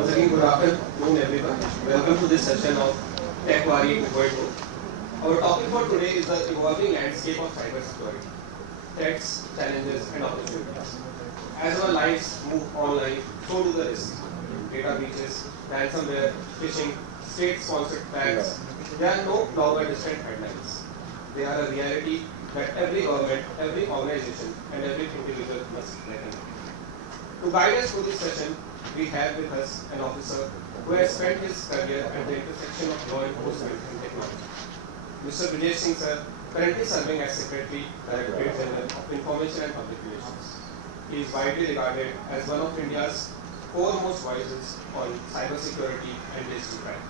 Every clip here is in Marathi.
Once again, good afternoon everyone. Welcome to this session of TechWari 2.0. Our topic for today is the evolving landscape of cybersecurity, threats, challenges and opportunities. As our lives move online, so do the risks. Data breaches, ransomware, phishing, state-sponsored attacks, they are no longer distant headlines. They are a reality that every government, every organization and every individual must reckon with. To guide us through this session, we have with us an officer who has spent his career at the intersection of law enforcement and technology. Mr. Vijay Singh sir, currently serving as Secretary, Directorate General of Information and Public Relations. He is widely regarded as one of India's foremost voices on cybersecurity and digital crime.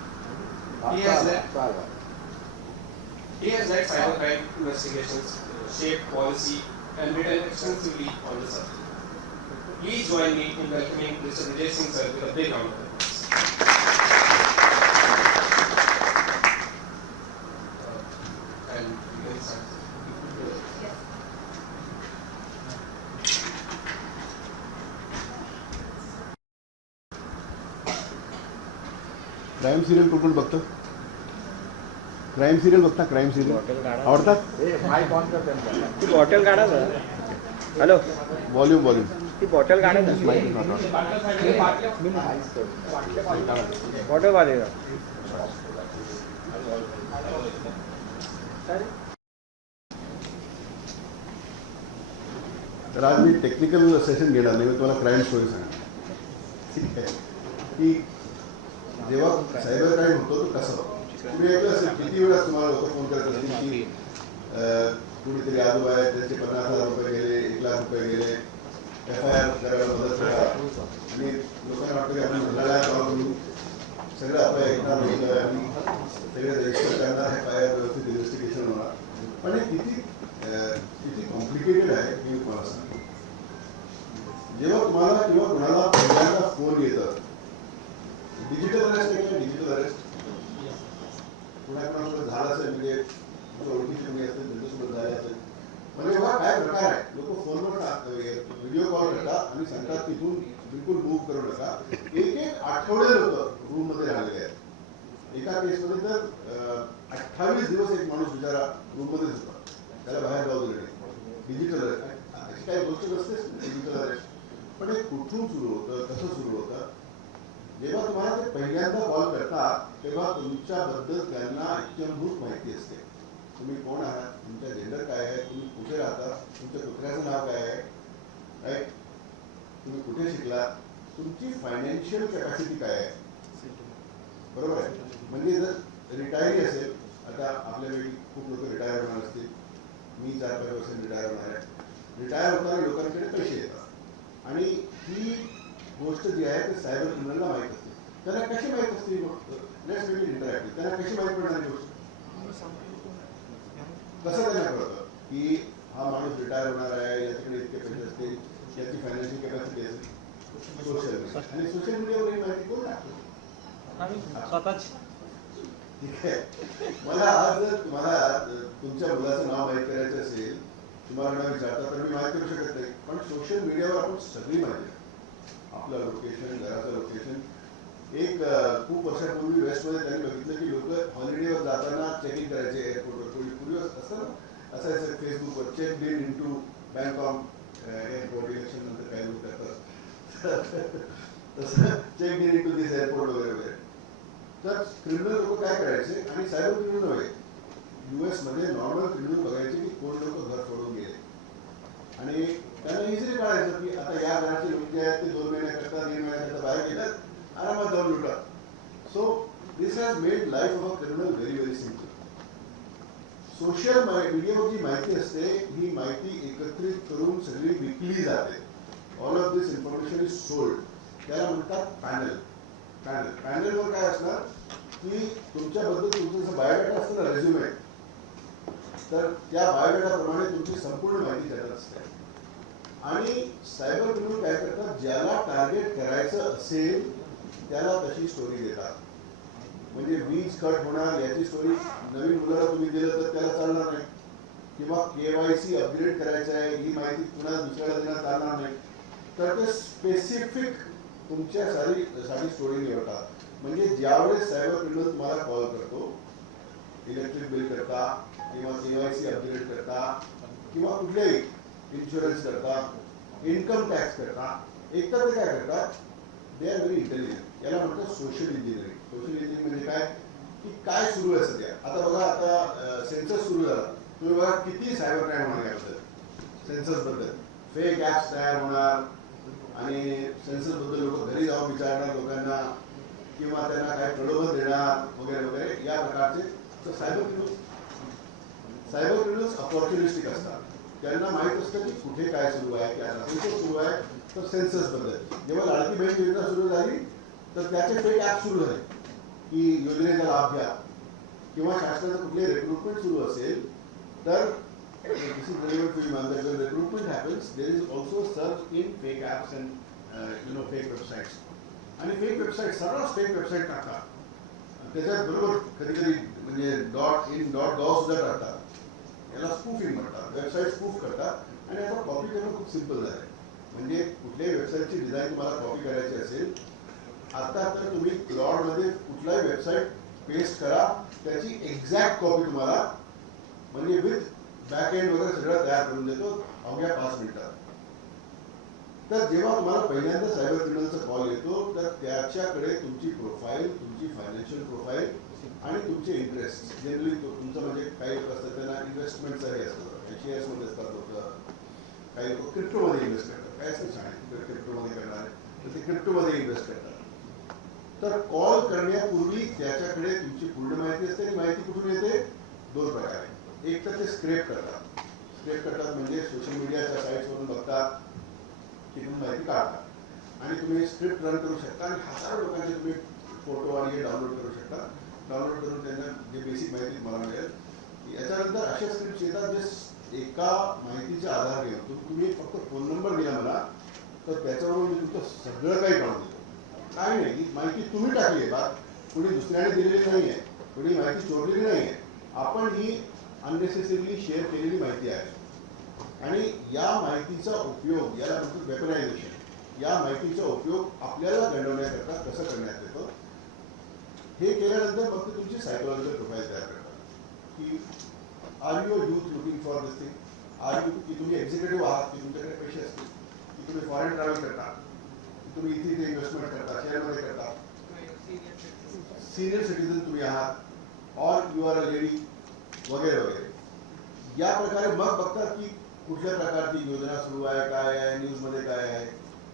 He has led cybercrime investigations, shaped policy, and written extensively on the subject. Please join me in welcoming Mr. Vijay Singh sir with a big round of applause. And you can start. Crime serial कुठून बघतो? क्राईम सिरियल बघता? क्राईम सिरियल आवडतात? ती बॉटल काढा ना. हॅलो, वॉल्यूम ती बॉटल काढा ना. बॉटल वाले का तर आज मी टेक्निकल सेशन घेणार नाही, मी तुम्हाला क्राईम स्टोरी सांगणार. ठीक आहे की जेव्हा सायबर क्राईम होतो तो कसं होतो? तुम्ही ऐकलं असेल किती वेळा तुम्हाला लोक फोन करत असतील की कुणीतरी आजोबा आहे, त्याचे 50,000 रुपये गेले, 1,00,000 रुपये गेले, FIR करायला मदत करा. आणि लोकांना वाटतं की आपण मंत्रालयात करून सगळं आपलं ऐकणार नाही आणि सगळे रजिस्टर करणार, FIR व्यवस्थित इन्व्हेस्टिगेशन होणार. पण हे किती कॉम्प्लिकेटेड आहे मी तुम्हाला सांगतो. जेव्हा तुम्हाला किंवा कुणाला पहिल्यांदा फोन येतं, डिजिटल अरेस्ट आहे, डिजिटल अरेस्ट कुणाकुणासोबत झालं असेल, म्हणजे ओळखीचे कोणी असेल त्यांच्यासोबत झाले असेल. म्हणजे बघा काय प्रकार आहे. लोक फोनवर व्हिडिओ कॉल करतात आणि सांगतात तिथून बिलकुल मूव्ह करू नका. एक आठवडे लोक रूम मध्ये राहिलेले आहेत. एका केसमध्ये तर 28 दिवस एक माणूस बिचारा रूम मध्येच होता, त्याला बाहेर जाऊ दिले नाही. डिजिटल अरेस्ट अशी काही गोष्ट नसतेच डिजिटल अरेस्ट. पण हे कुठून सुरू होतं, कसं सुरू होतं? जेव्हा तुम्हाला ते पहिल्यांदा कॉल करतात तेव्हा तुमच्याबद्दल त्यांना इत्यंभूत माहिती असते. तुम्ही कोण आहात, तुमचा जेंडर काय आहे, तुम्ही कुठे राहता, तुमच्या कुत्र्याचं नाव काय आहे, राईट, तुम्ही कुठे शिकला, तुमची फायनान्शियल कॅपॅसिटी काय आहे, बरोबर आहे. म्हणजे जर रिटायरी असेल, आता आपल्यावेळी खूप लोक रिटायर होणार असतील, मी 4-5 वर्षांनी रिटायर होणार आहे. रिटायर होणाऱ्या लोकांकडे पैसे येतात आणि ही गोष्ट जी आहे ती सायबर क्रिमिनलला माहीत असते. त्यांना कशी माहीत असते? Let's make it interactive. त्यांना कशी माहीत पडणारी गोष्ट? कसं त्यांना कळतं की हा माणूस रिटायर होणार आहे, याच्याकडे इतके पैसे असतील, याची फायनान्शियल कॅपॅसिटी असेल? Social media. आणि सोशल मीडियावर ही माहिती कोण टाकतो? स्वतःच. ठीक आहे. मला आज जर तुम्हाला तुमच्या मुलाचं नाव माहीत करायचं असेल, तुम्हाला नाव विचारता तर मी माहीत करू शकत नाही. पण सोशल मीडियावर आपण सगळी माहिती आहे, आपलं लोकेशन, घराचं लोकेशन. एक खूप वर्षापूर्वी वेस्टमध्ये त्यांनी बघितलं की लोक हॉलिडेवर जाताना चेकिंग करायचे एअरपोर्टवर. पूर्वी असतं ना, असायचं फेसबुकवर, check in to Bangkok airport. Election नंतर काही लोक करतात तसं, check in to this airport वगैरे वगैरे. तर क्रिमिनल लोक काय करायचे, आणि सायबर क्रिमिनल नव्हे, US मध्ये नॉर्मल क्रिमिनल बघायचे की कोण लोक घर सोडून गेले आणि त्यांना इझिली कळायचं की आता या घराची लोक जे आहेत ते 2 महिन्याकरता 3 महिन्याकरता बाहेर गेल्यात, आरामात जाऊन लुटा. So this has made life of a criminal very very simple. Social मीडियावर जी माहिती असते ही माहिती एकत्रित करून सगळी विकली जाते. All of this information is sold. त्याला म्हणतात पॅनल. पॅनलवर काय असणार की तुमच्याबद्दल तुमचं जसं बायोडाटा असतं ना, रेझ्युमे, तर त्या बायोडाटाप्रमाणे तुमची संपूर्ण माहिती त्याच्यात असते. आणि सायबर क्रिमिनल काय करतात, ज्याला टार्गेट करायचं असेल त्याला तशी स्टोरी देतात. म्हणजे वीज कट होणार याची स्टोरी नवीन मुलाला तुम्ही दिलं तर त्याला चालणार नाही, किंवा KYC अपग्रेड करायचं आहे ही माहिती पुन्हा दुसऱ्याला देण्यात चालणार नाही. तर ते स्पेसिफिक तुमच्यासाठी स्टोरी निवडतात. म्हणजे ज्यावेळेस सायबर क्रिमिनल तुम्हाला कॉल करतो, इलेक्ट्रिक बिल करता किंवा KYC अपडेट करता किंवा कुठल्याही इन्शुरन्स करता, इन्कम टॅक्स करता, एकतर ते काय करतात, दे आर व्हेरी इंटेलिजंट. याला म्हणतात सोशल इंजिनिअरिंग. सोशल इंजिनिअरिंग म्हणजे काय, की काय सुरू आहे सध्या. आता बघा, आता सेन्सस सुरू झाला, तुम्ही बघा किती सायबर क्राईम होणार याबद्दल, सेन्सस बद्दल फेक ॲप्स तयार होणार आणि सेन्सस बद्दल लोक घरी जाऊन विचारणार लोकांना किंवा त्यांना काय प्रलोभन देणार वगैरे वगैरे या प्रकारचे. तर सायबर क्रिमिनल्स अपॉर्च्युनिस्टिक असतात. त्यांना माहीत असतं की कुठे काय सुरू आहे, काय सेन्सस सुरू आहे. तर सेन्सस बद्दल जेव्हा लाडकी बहीण योजना सुरू झाली तर त्याचे फेक ॲप सुरू झाले की योजनेचा लाभ घ्या किंवा शासनाचं कुठले रिक्रुटमेंट सुरू असेल तर this is relevant to you, ma'am, that when recruitment happens, there is also a surge in fake apps and fake websites. आणि फेक वेबसाईट सर्वच फेक वेबसाईट टाकतात. त्याच्यात बरोबर कधी कधी म्हणजे .in.gov सुद्धा टाकतात. याला स्पूफिंग म्हणतात. वेबसाईट स्पूफ करतात आणि आता कॉपी करणं खूप सिम्पल झालं आहे. म्हणजे कुठल्याही वेबसाईटची डिझाईन तुम्हाला कॉपी करायची असेल, आता तर तुम्ही क्लॉडमध्ये कुठलाही वेबसाईट पेस्ट करा, त्याची एक्झॅक्ट कॉपी तुम्हाला म्हणजे विथ बॅक एंड वगैरे सगळं तयार करून देतो अवघ्या 5 मिनिटात. तर जेव्हा तुम्हाला पहिल्यांदा सायबर क्रिमिनलचा कॉल येतो तर त्याच्याकडे तुमची प्रोफाईल, तुमची फायनान्शियल प्रोफाईल आणि तुमचे इंटरेस्ट, जनरली तुमचं म्हणजे काही लोक असतात त्यांना इन्व्हेस्टमेंटचं हे असतं, शेअर्समध्ये असतात लोक, काही लोक क्रिप्टोमध्ये इन्व्हेस्ट करतात. काय असतं सांगा, क्रिप्टोमध्ये करणार तर ते क्रिप्टोमध्ये इन्व्हेस्ट करतात. तर कॉल करण्यापूर्वी त्याच्याकडे तुमची पूर्ण माहिती असते आणि माहिती कुठून येते, 2 प्रकारे. एक तर ते स्क्रेप करतात म्हणजे सोशल मीडियाच्या साईट्सवरून बघतात, तिथून माहिती काढतात आणि तुम्ही स्क्रिप्ट रन करू शकता आणि हजारो लोकांचे तुम्ही फोटो आणि हे डाउनलोड करू शकता. डाउनलोड करून त्यांना जे बेसिक माहिती तुम्हाला मिळेल. याच्यानंतर अशा स्क्रिप्ट येतात जे एका माहितीचा आधार घेऊन तुम्ही फक्त फोन नंबर दिला मला तर त्याच्यावरून मी तुमचं सगळं काही काढून देतो. काय नाही, ही माहिती तुम्ही टाकली आहे बा, कुणी दुसऱ्याने दिलेली नाही आहे, कुणी माहिती चोरलेली नाही आहे. आपण ही अननेसेसरीली शेअर केलेली माहिती आहे आणि या माहितीचा उपयोग, याला म्हणतो वेपनायझेशन, या माहितीचा उपयोग आपल्याला गंडवण्याकरता कसं करण्यात येतो. हे केल्यानंतर मग ते तुमची सायकोलॉजिकल प्रोफाईल तयार करतात की are you youth looking for this thing, are you, की तुम्ही एक्झिक्युटिव्ह आहात, की तुमच्याकडे पैसे असतील, की तुम्ही फॉरेन ट्रॅव्हल करता, की तुम्ही इथे इन्व्हेस्टमेंट करता, शेअरमध्ये करता, सिनियर सिटीजन तुम्ही आहात, or you are a lady वगैरे वगैरे. या प्रकारे मग बघतात की कुठल्या प्रकारची योजना सुरू आहे, काय आहे, न्यूजमध्ये काय आहे,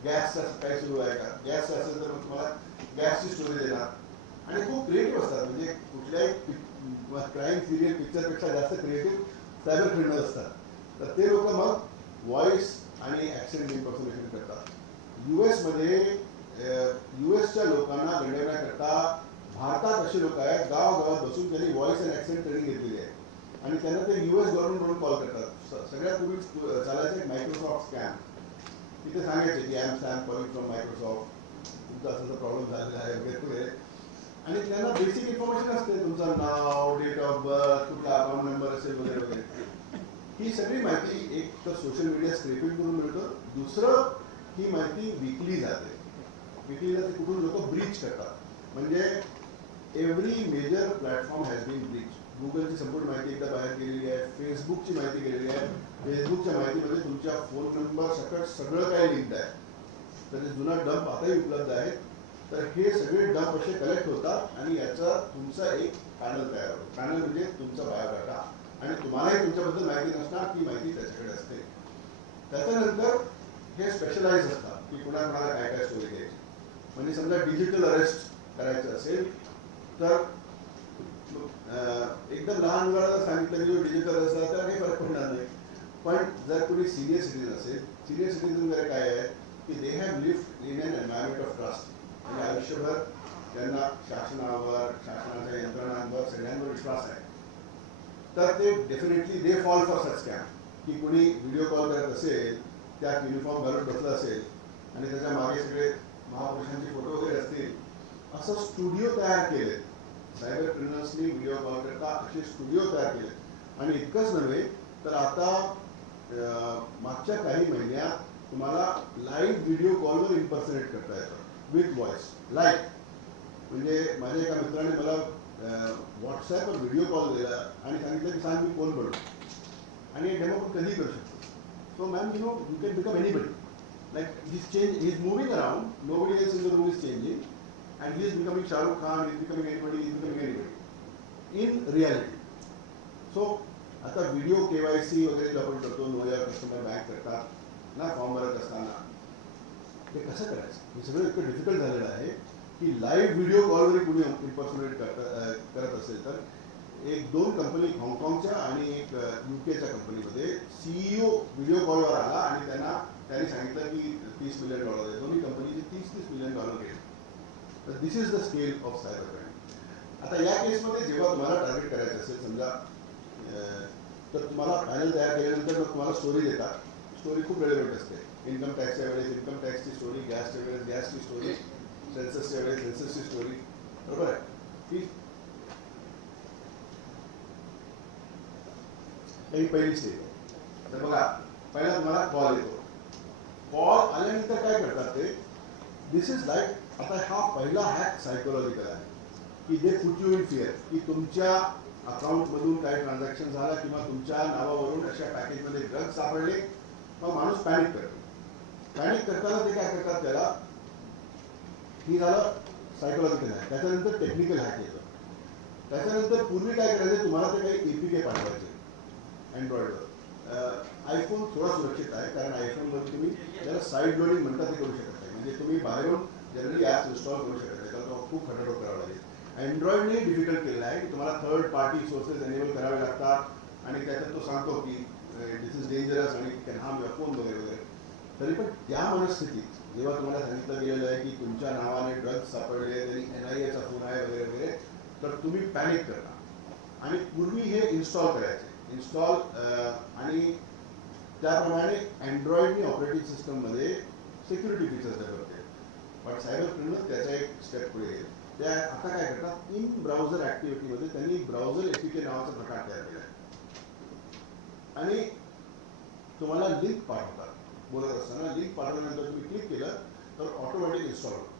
गॅसचं काय सुरू आहे का. गॅस असेल तर मग तुम्हाला गॅसची स्टोरी देणार आणि खूप क्रिएटिव्ह असतात. म्हणजे कुठल्याही क्राईम सिरियल पिक्चरपेक्षा जास्त क्रिएटिव्ह सायबर क्रिमिनल असतात. तर ते लोक मग व्हॉइस आणि ॲक्सेंट इम्पर्सोनेशन करतात. US च्या लोकांना गंडवण्याकरता भारतात असे लोक आहेत, गावागावात बसून त्यांनी व्हॉइस अँड ॲक्सेंट ट्रेनिंग घेतलेली आहे आणि त्यांना ते US गव्हर्नमेंट म्हणून कॉल करतात. सगळ्यात पूर्वी चालायचं एक मायक्रोसॉफ्ट स्कॅम. तिथे सांगायचे की I am Sam calling from Microsoft, तुमचा असं प्रॉब्लेम झालेला आहे वगैरे. आणि त्यांना बेसिक इन्फॉर्मेशन असते, तुमचं नाव, डेट ऑफ बर्थ, कुठला अकाउंट नंबर असेल वगैरे वगैरे. ही सगळी माहिती एक तर सोशल मीडिया स्क्रेपिंग करून मिळतं. दुसरं, ही माहिती विकली जाते. कुठून लोक ब्रीच करतात. म्हणजे every major platform has been breach. गुगलची संपूर्ण माहिती एकदा बाहेर गेलेली आहे, फेसबुकची माहिती गेलेली आहे. फेसबुकच्या माहितीमध्ये तुमच्या फोन नंबर सकट सगळं काही लिंक आहे. त्याचे जुना डंप आताही उपलब्ध आहेत. तर हे सगळे डंप असे कलेक्ट होतात आणि याचा तुमचा एक पॅनल तयार होतो. पॅनल म्हणजे तुमचा बायोडाटा आणि तुम्हालाही तुमच्याबद्दल माहिती नसणार, ती माहिती त्याच्याकडे असते. त्याच्यानंतर हे स्पेशलाइज असतात की कुणाला काय काय स्टोरी द्यायची. म्हणजे समजा डिजिटल अरेस्ट करायचं असेल तर एकदम लहान मुलाला सांगितलं की जो डिजिटल अरेस्ट झाला तर काही फरक पडणार नाही. पण जर कोणी सिनियर सिटीजन असेल, सिनियर सिटीजन वगैरे काय आहे की they have lived in an environment of trust. म्हणजे आयुष्यभर त्यांना शासनावर, शासनाच्या यंत्रणांवर, सगळ्यांवर विश्वास आहे. तर ते definitely they fall for such scam. की कोणी व्हिडिओ कॉल करत असेल, त्यात युनिफॉर्म घालून बसलं असेल आणि त्याच्या मागे सगळे महापुरुषांचे फोटो वगैरे असतील, असं स्टुडिओ तयार केले. सायबर क्रिमिनल्सनी व्हिडिओ कॉल करता असे स्टुडिओ तयार केले. आणि इतकंच नव्हे तर आता मागच्या काही महिन्यात तुम्हाला लाईव्ह व्हिडिओ कॉलवर इम्पर्सनेट करता येतं. With voice live. म्हणजे माझ्या एका मित्राने मला व्हॉट्सॲपवर व्हिडिओ कॉल दिला आणि सांगितलं की सांग मी कोण बनू आणि डेमो आपण कधीही करू शकतो. So ma'am you can become anybody. Like he's moving around, nobody else in the room is changing, and he is becoming Shah Rukh Khan, he is becoming anybody, he is becoming anybody in reality. So आता व्हिडिओ KYC वगैरे जो आपण करतो, नो योर कस्टमर बँक करतात ना, फॉर्म भरत असताना ते कसं करायचं हे सगळं इतकं डिफिकल्ट झालेलं आहे की लाईव्ह व्हिडिओ कॉलवरही कुणी इम्पर्सोनेट करत असेल तर एक 2 कंपनी हाँगकाँगच्या आणि एक UKच्या कंपनीमध्ये CEO व्हिडिओ कॉलवर आला आणि त्यांनी सांगितलं की $30 मिलियन आहे. दोन्ही कंपनीचे $30 मिलियन गेले. तर this is the scale of cyber crime. आता या केसमध्ये जेव्हा तुम्हाला टार्गेट करायचं असेल समजा तर तुम्हाला पॅनल तयार केल्यानंतर मग तुम्हाला स्टोरी देतात. स्टोरी खूप रेलेव्हंट असते. इन्कम टॅक्सच्या वेळेस इन्कम टॅक्सची स्टोरी, गॅसच्या वेळेस गॅसची स्टोरी, सेन्ससच्या वेळेस सेन्ससची स्टोरी. बरोबर आहे की ही पहिली स्टेज आहे. तर बघा पहिला तुम्हाला कॉल येतो. कॉल आल्यानंतर काय करतात ते दिस इज लाईक आता हा पहिला हॅक सायकोलॉजिकल आहे की they put you in fear की तुमच्या अकाउंटमधून काही ट्रान्झॅक्शन झाला किंवा तुमच्या नावावरून अशा पॅकेजमध्ये ड्रग्ज सापडले मग माणूस पॅनिक करतो. पॅनिक करताना ते काय करतात त्याला ही झालं सायकोलॉजिकल हॅक. त्याच्यानंतर टेक्निकल हॅक येतं. त्याच्यानंतर पूर्वी काय करायचं तुम्हाला ते काही APK पाठवायचे अँड्रॉइडवर. आयफोन थोडा सुरक्षित आहे कारण आयफोनमध्ये तुम्ही ज्याला साईड लोडिंग म्हणतात ते करू शकत नाही. म्हणजे तुम्ही बाहेरून जनरली ॲप्स इन्स्टॉल करू शकत नाही कारण तो खूप खटाटोप करावा लागेल. अँड्रॉइडने डिफिकल्ट केलेलं आहे की तुम्हाला थर्ड पार्टी सोर्सेस एनेबल करावे लागतात आणि त्याच्यात तो सांगतो की दिस इज डेंजरस आणि कॅन हार्म युअर फोन वगैरे वगैरे. तरी पण त्या मनस्थितीत जेव्हा तुम्हाला सांगितलं गेलेलं आहे की तुमच्या नावाने ड्रग्ज सापडले तरी NIAचा फोन आहे वगैरे वगैरे तर तुम्ही पॅनिक करता. आणि पूर्वी हे इन्स्टॉल करायचे आणि त्याप्रमाणे अँड्रॉइडने ऑपरेटिंग सिस्टममध्ये सिक्युरिटी फीचर्स डेव्हलप केले. पण सायबर क्रिमिनल त्याचा एक स्टेप पुढे गेले. त्या आता काय करतात इन ब्राउझर ऍक्टिव्हिटीमध्ये त्यांनी ब्राउझर APK नावाचा प्रकार तयार केला आहे आणि तुम्हाला लिंक पाठवतात. बोलत असताना लिंक पाठवल्यानंतर तुम्ही क्लिक केलं तर ऑटोमॅटिक इन्स्टॉल होतं.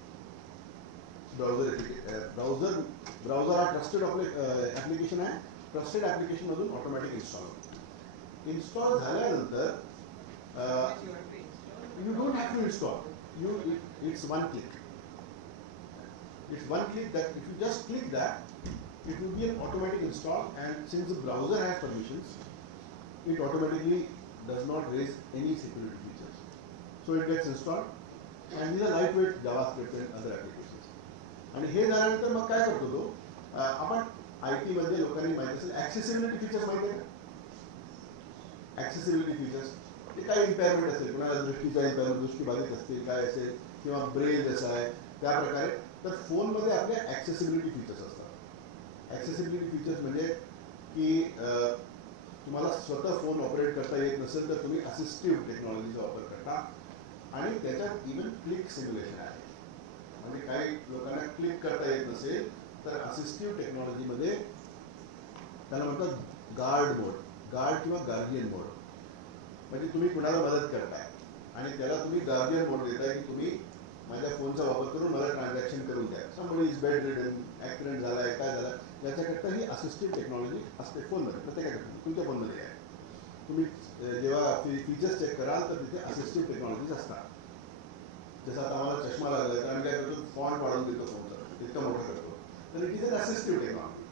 ब्राउझर हा ट्रस्टेड ॲप्लिकेशन आहे. ट्रस्टेड ॲप्लिकेशनमधून ऑटोमॅटिक इन्स्टॉल होतं. इन्स्टॉल झाल्यानंतर you don't have to install. It's one click. It's one click that if you just click that, it will be an automatic install, and since the browser has permissions, it automatically does not raise any security features. So it gets installed, and these are lightweight JavaScript and other applications. आणि हे झाल्यानंतर मग काय करतो तो आपण IT मध्ये लोकांनी माहिती असेल ऍक्सेसिबिलिटी फीचर्स माहिती आहे का? ऍक्सेसिबिलिटी फीचर्स ते काय इम्पेअरमेंट असेल, कुणाला दृष्टीचा इम्पेअरमेंट, दृष्टीबाधित असतील काय असेल किंवा ब्रेल जसा आहे त्या प्रकारे. तर फोनमध्ये आपल्या ॲक्सेसिबिलिटी फीचर्स असतात. ॲक्सेसिबिलिटी फीचर्स म्हणजे की तुम्हाला स्वतः फोन ऑपरेट करता येत नसेल तर तुम्ही असिस्टिव्ह टेक्नॉलॉजीचा वापर करता आणि त्याच्यात इव्हन क्लिक सिम्युलेशन आहे. म्हणजे काही लोकांना क्लिक करता येत नसेल तर असिस्टिव्ह टेक्नॉलॉजीमध्ये त्याला म्हणतात गार्ड मोड, गार्ड किंवा गार्डियन मोड. म्हणजे तुम्ही कुणाला मदत करताय आणि त्याला तुम्ही गार्डियन मोड देताय की तुम्ही माझ्या फोनचा वापर करून मला ट्रान्झॅक्शन करून द्या. Somebody is bed ridden, accident झाला आहे, काय झालं, याच्याकरता ही असिस्टिव्ह टेक्नॉलॉजी असते फोनमध्ये. प्रत्येकाकडे तुमच्या फोनमध्ये आहे. तुम्ही जेव्हा फीचर्स चेक कराल तर तिथे असिस्टिव्ह टेक्नॉलॉजीज असतात. जसं आता आम्हाला चष्मा लागला तर आम्ही काय करतो फॉन्ट वाढवून देतो फोनचा, इतकं मोठं करतो. तर it is an assistive technology.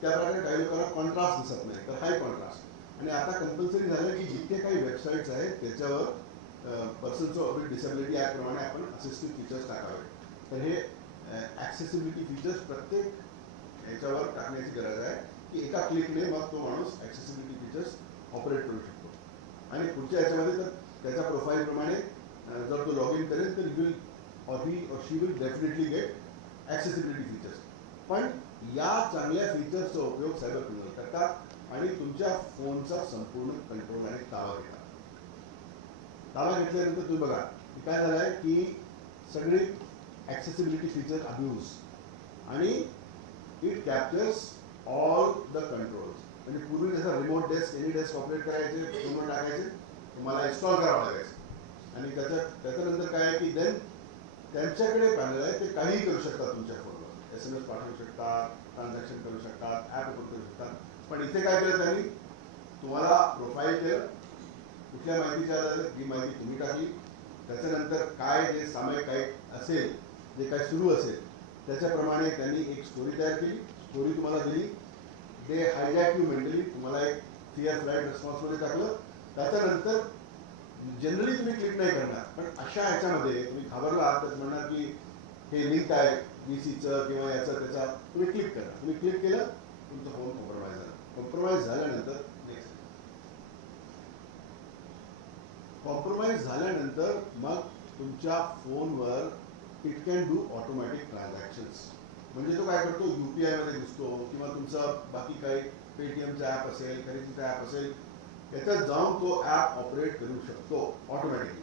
त्याप्रकारे काही लोकांना कॉन्ट्रास्ट दिसत नाही तर हाय कॉन्ट्रास्ट. आणि आता कंपल्सरी झालं की जितके काही वेबसाईट्स आहेत त्याच्यावर पर्सन्स विथ डिसेबिलिटी ॲक्टप्रमाणे आपण असिस्टिव्ह फीचर्स टाकावे. तर हे ॲक्सेसिबिलिटी फीचर्स प्रत्येक याच्यावर टाकण्याची गरज आहे की एका क्लिकने मग तो माणूस ॲक्सेसिबिलिटी फीचर्स ऑपरेट करू शकतो. आणि पुढच्या याच्यामध्ये तर त्याच्या प्रोफाईलप्रमाणे जर तो लॉग इन करेल तर ही she will definitely get accessibility features. पण या चांगल्या फीचर्सचा उपयोग सायबर क्रिमिनल करतात आणि तुमच्या फोनचा संपूर्ण कंट्रोल आणि ताबा घेतात. ताबा घेतल्यानंतर तुम्ही बघा काय झालं आहे की सगळी ॲक्सेसिबिलिटी फीचर अब्यूज आणि इट कॅप्चर्स ऑल द कंट्रोल्स. म्हणजे पूर्वी जसं remote desk any desk operate करायचे, फोनवर टाकायचे, तुम्हाला इन्स्टॉल करावं लागायचं. आणि त्याच्यानंतर काय आहे की देन त्यांच्याकडे पॅनल आहे, ते काहीही करू शकतात तुमच्या फोनवर. SMS पाठवू शकतात, ट्रान्झॅक्शन करू शकतात, ॲप ओपन करू शकतात. पण इथे काय केलं त्यांनी, तुम्हाला प्रोफाईल केलं, कुठल्या माहितीच्या आधारे ही माहिती तुम्ही टाकली, त्याच्यानंतर काय जे सामायिक काय असेल, जे काय सुरू असेल त्याच्याप्रमाणे त्यांनी एक स्टोरी तयार केली, स्टोरी तुम्हाला दिली. दे हायजॅक यू मेंटली, तुम्हाला एक फिअर फ्लाईट रिस्पॉन्समध्ये टाकलं. त्याच्यानंतर जनरली तुम्ही क्लिक नाही करणार, पण अशा ह्याच्यामध्ये तुम्ही घाबरला आहात तर म्हणणार की हे लिंक आहे VCचं किंवा याचं त्याचा, तुम्ही क्लिक करा. तुम्ही क्लिक केलं, तुमचा फोन कॉम्प्रोमाइज झाला. कॉम्प्रोमाइज झाल्यानंतर नेक्स्ट, कॉम्प्रोमाइज झाल्यानंतर मग तुमच्या फोनवर it can do automatic transactions. म्हणजे तो काय करतो, UPI मध्ये घुसतो किंवा तुमचा बाकी काही पेटीएमचा ॲप असेल, खरेदीचा ॲप असेल, त्याच्यात जाऊन तो ॲप ऑपरेट करू शकतो automatically.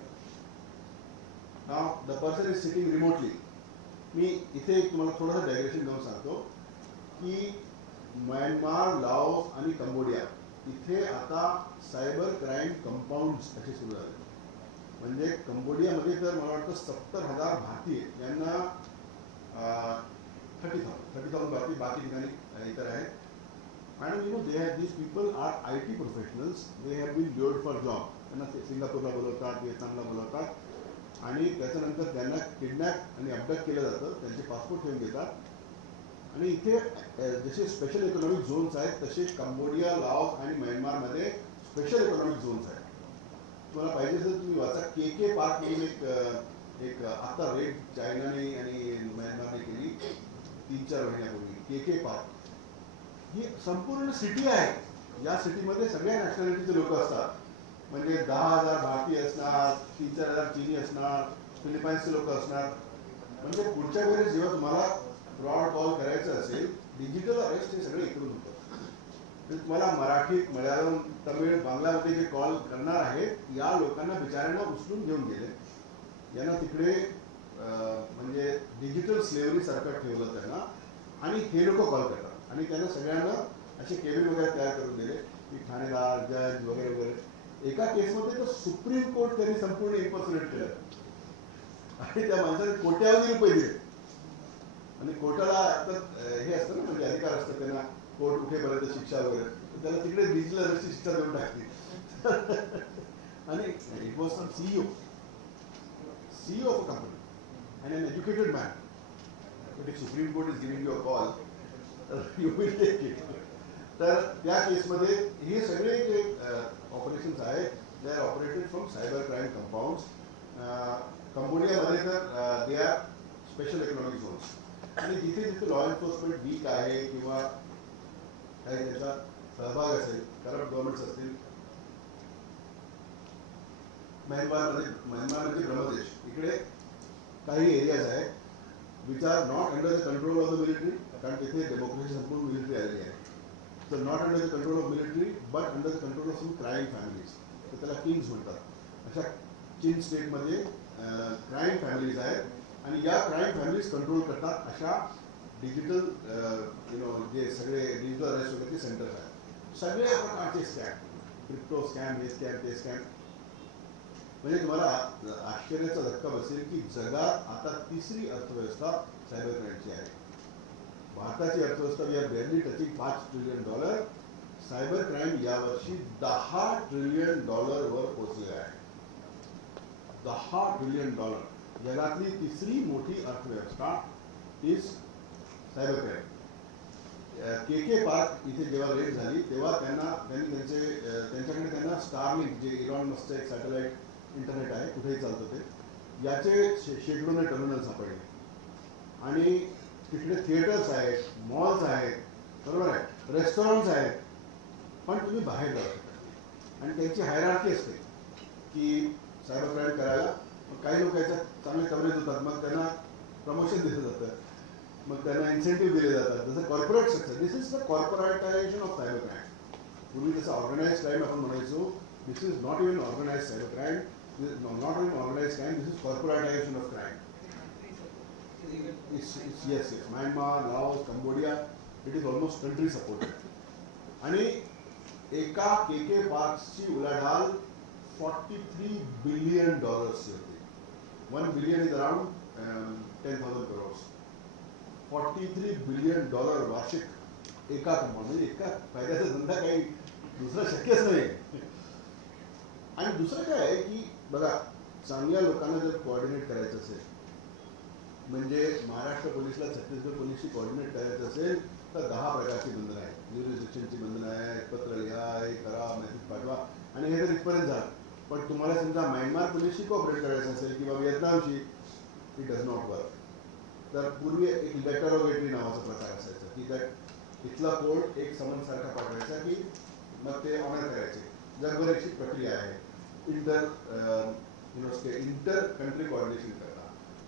Now the person is sitting remotely. मी इथे तुम्हाला थोडंसं डायग्रेशन घेऊन सांगतो की म्यानमार, लाओस आणि कंबोडिया इथे आता सायबर क्राईम कंपाऊंड्स असे सुरू झाले. म्हणजे कंबोडियामध्ये तर मला वाटतं 70,000 भारतीय यांना 30,000 भारतीय बाकी ठिकाणी इतर आहेत. आणि you know these people are IT professionals. They have been lured for job. त्यांना सिंगापूरला बोलवतात, व्हिएतनामला बोलवतात आणि त्याच्यानंतर त्यांना किडनॅप आणि अबडक्ट केलं जातं. त्यांचे पासपोर्ट ठेवून घेतात आणि इथे जसे स्पेशल इकॉनॉमिक झोन्स आहेत तसे कंबोडिया, लाओस आणि म्यानमारमध्ये स्पेशल इकॉनॉमिक झोन्स आहेत. तुम्हाला पाहिजे असेल तुम्ही वाचा. KK पार्क म्हणून एक आता रेड चायनाने आणि म्यानमारने केली 3-4 महिन्यापूर्वी. KK पार्क ही संपूर्ण सिटी आहे. या सिटीमध्ये सगळ्या नॅशनॅलिटीचे लोक असतात. म्हणजे 10,000 भारतीय असणार, 3-4,000 चीनी असणार, फिलिपाईन्सचे लोक असणार. म्हणजे पुढच्या वेळेस जेव्हा तुम्हाला फ्रॉड कॉल करायचं असेल, डिजिटल अरेस्ट हे सगळे इकडून होतं. तर तुम्हाला मराठी, मल्याळम, तमिळ, बांगलामध्ये जे कॉल करणार आहेत या लोकांना बिचाऱ्यांना उचलून घेऊन गेले. यांना तिकडे म्हणजे डिजिटल स्लेव्हरी सारखं ठेवलं त्यांना आणि हे लोक कॉल करतात. आणि त्यांना सगळ्यांना असे केबिन वगैरे तयार करून दिले की ठाणेदार, जज वगैरे वगैरे. एका केसमध्ये तर सुप्रीम कोर्ट त्यांनी संपूर्ण इम्पर्सोनेट केलं आणि त्या माणसाने कोट्यावधी रुपये दिले. आणि कोर्टाला तर हे असतं ना, म्हणजे अधिकार असतं त्यांना कोर्ट उठेपर्यंत शिक्षा वगैरे, तर त्याला तिकडे डिजिटल अरेस्टची शिक्षा देऊन टाकली. आणि it was some CEO of a company and an educated man. But if Supreme Court is giving you a call, you will take it. तर त्या केसमध्ये हे सगळे जे ऑपरेशन्स आहेत they are operated from cyber crime compounds. कंबोडियामध्ये तर they are special economic zones. आणि जिथे जिथे लॉ एन्फोर्समेंट वीक आहे किंवा काही त्याचा सहभाग असेल, करप्ट गव्हर्नमेंट्स असतील. म्यानमारमध्ये ब्रह्मदेश इकडे काही एरियाज आहेत which are not under the control of the military, कारण तिथे डेमोक्रेसी संपूर्ण मिलिटरी आलेली आहे. तर not under the control of military but under the control of some crime families. तर त्याला किंग्स म्हणतात. अशा चीन स्टेटमध्ये क्राईम फॅमिलीज आहेत आणि या क्राईम फॅमिलीज कंट्रोल करतात अशा डिजिटल जे सगळे डिजिटल अरेस्ट वगैरे सेंटर्स आहेत. सगळ्या प्रकारचे स्कॅम, क्रिप्टो स्कॅम, हे स्कॅम, ते स्कॅम. म्हणजे तुम्हाला आश्चर्याचा धक्का बसेल की जगात आता 3री अर्थव्यवस्था सायबर क्राईमची आहे. भारताची अर्थव्यवस्था we are barely touching $5 trillion. Cyber crime यावर्षी $10 ट्रिलियन वर पोहोचले आहे. $10 ट्रिलियन. जगातली 3री मोठी अर्थव्यवस्था is cyber crime. KK park इथे जेव्हा रेड झाली तेव्हा त्यांच्याकडे त्यांना स्टारलिंक, जे इलॉन मस्कचं एक सॅटेलाइट इंटरनेट आहे, कुठेही चालतं ते, याचे शेकडोने टर्मिनल सापडले. आणि तिकडे थिएटर्स आहेत, मॉल्स आहेत, बरोबर आहे, रेस्टॉरंट्स आहेत, पण तुम्ही बाहेर जाऊ शकता. आणि त्यांची हायरार्की असते की सायबर क्राईम करायला मग काही लोक याच्यात चांगले कव्हरेज होतात, मग त्यांना प्रमोशन दिलं जातं, मग त्यांना इन्सेंटिव्ह दिले जातात. जसं corporate sector, this is the corporatization of cyber crime. पूर्वी जसं ऑर्गनाइज क्राईम आपण म्हणायचो, this is not even organize cyber crime, not even organize crime, this is corporatization of crime. Yes. Myanmar, Laos, Cambodia, it is almost country supported. आणि एका KK पार्कची उलाढाल $43 बिलियन होती. 1 billion is around 10,000 crores. $43 billion वार्षिक एका म्हणजे एका फायद्याचा धंदा काही दुसरा शक्यच नाही. आणि दुसरं काय आहे की बघा, चांगल्या लोकांना जर कोऑर्डिनेट करायचं असेल, म्हणजे महाराष्ट्र पोलीसला छत्तीसगड पोलीसशी कोऑर्डिनेट करायचं असेल तर 10 प्रकारची बंधनं आहेत. ज्युरिडिक्शनची बंधनं आहेत, पत्र लिहा, हे करा, मेसेज पाठवा, आणि हे तर इथपर्यंत झालं. पण तुम्हाला समजा म्यानमार पोलीसशी कोऑपरेट करायचं असेल किंवा व्हिएतनामशी, इट डज नॉट वर्क. तर पूर्वी एक लेटर ऑफ एंट्री नावाचा प्रकार असायचा की काय, इथला कोर्ट एक समन्ससारखा पाठवायचा की मग ते ऑनर करायचे. जगभराची प्रक्रिया आहे इंटर कंट्री कोऑर्डिनेशन करता.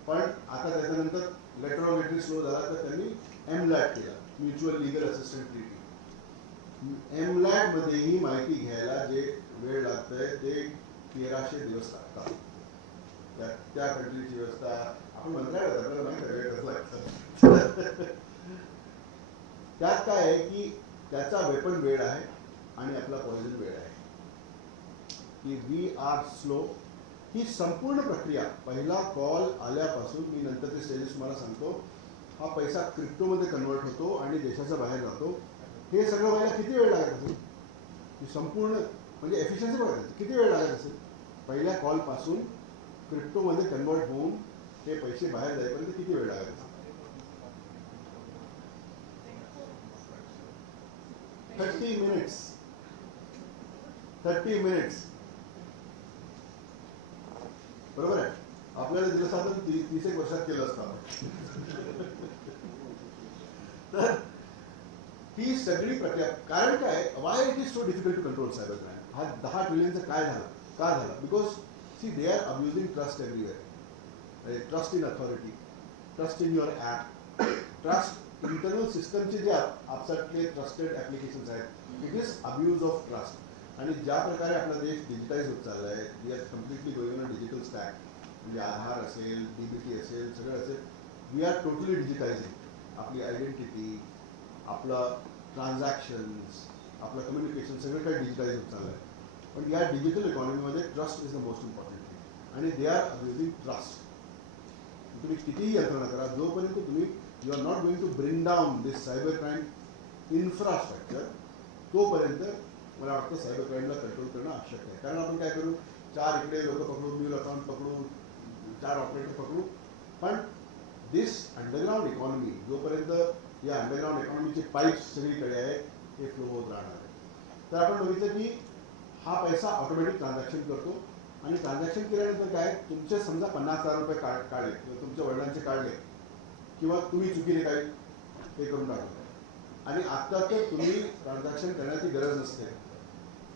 पण आता त्याच्यानंतर लेटर ऑफ एंट्री स्लो झाला तर त्यांनी MLAT केला, म्युच्युअल लिगल असिस्टंट ट्रीटी. MLAT-मध्येही माहिती घ्यायला जे वेळ लागतंय ते 1300 दिवस लागतात. त्या कंट्रीची व्यवस्था आपण मंत्रालयात आपल्याला माहिती आहे कसं लागतं. त्यात काय आहे की त्याचा वेपन वेळ आहे आणि आपला पॉइझन वेळ आहे की वी आर स्लो. ही संपूर्ण प्रक्रिया, पहिला कॉल आल्यापासून मी नंतर ते स्टेजेस तुम्हाला सांगतो, हा पैसा क्रिप्टोमध्ये कन्वर्ट होतो आणि देशाच्या बाहेर जातो. हे सगळं व्हायला किती वेळ लागत असेल? ही संपूर्ण म्हणजे एफिशियन्सी बघायचं किती वेळ लागत असेल? पहिल्या कॉलपासून क्रिप्टोमध्ये कन्वर्ट होऊन ते पैसे बाहेर जाईपर्यंत किती वेळ लागत असेल? 30 minutes. 30 minutes. बरोबर आहे. आपल्याला दिलं साधन 30 वर्षात केलं असतं. तर ही सगळी प्रक्रिया, कारण काय, why it is so difficult to control cyber crime? हा 10 ट्रिलियनचं काय झालं, का झालं? Because see they are abusing trust everywhere. Trust in authority, trust in your app, trust internal सिस्टमचे जे आपसातले ट्रस्टेड ॲप्लिकेशन्स आहेत, it is abuse of trust. आणि ज्या प्रकारे आपला देश डिजिटाईज होत चालला आहे, we are completely going on a digital stack. म्हणजे आधार असेल, DBT असेल, सगळं असेल, वी आर टोटली डिजिटायझिंग. आपली आयडेंटिटी, आपलं ट्रान्झॅक्शन्स, आपलं कम्युनिकेशन सगळं काही डिजिटाईज होत चाललं आहे. पण या डिजिटल इकॉनॉमीमध्ये trust is the most important thing. आणि दे आर अब्युजिंग ट्रस्ट. तुम्ही कितीही यंत्रणा करा, जोपर्यंत तुम्ही you are not going to bring down this cyber crime infrastructure, तोपर्यंत मला वाटतं सायबर क्राईमला कंट्रोल करणं आवश्यक आहे. कारण आपण काय करू, 4 इकडे लोक पकडू, म्यूल अकाउंट पकडू, 4 ऑपरेटर पकडू, पण दिस अंडरग्राऊंड इकॉनॉमी, जोपर्यंत या अंडरग्राऊंड इकॉनॉमीचे पाईप्स सगळीकडे आहेत, ते फ्लो होत राहणार आहे. तर आपण बघितलं की हा पैसा ऑटोमॅटिक ट्रान्झॅक्शन करतो. आणि ट्रान्झॅक्शन केल्यानंतर काय, तुमचे समजा 50,000 रुपये काढले किंवा तुमच्या वडिलांचे काढले किंवा तुम्ही चुकीने काही हे करून टाकलं, आणि आता तर तुम्ही ट्रान्झॅक्शन करण्याची गरज नसते.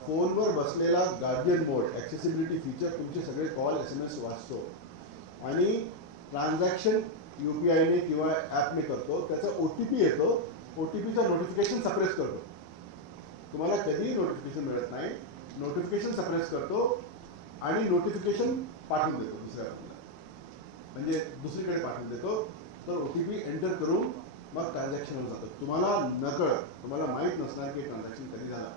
फोनवर बसलेला गार्डियन मोड, ॲक्सेसिबिलिटी फीचर तुमचे सगळे कॉल SMS वाचतो आणि ट्रान्झॅक्शन UPIने किंवा ॲपने करतो. त्याचा OTP येतो, OTPचं नोटिफिकेशन सप्रेस करतो. तुम्हाला कधीही नोटिफिकेशन मिळत नाही, नोटिफिकेशन सप्रेस करतो आणि नोटिफिकेशन पाठवून देतो दुसऱ्याला, म्हणजे दुसरीकडे पाठवून देतो. तर OTP एंटर करून मग ट्रान्झॅक्शनवर जातं. तुम्हाला नकळत, तुम्हाला माहीत नसणार की ट्रान्झॅक्शन कधी झालं.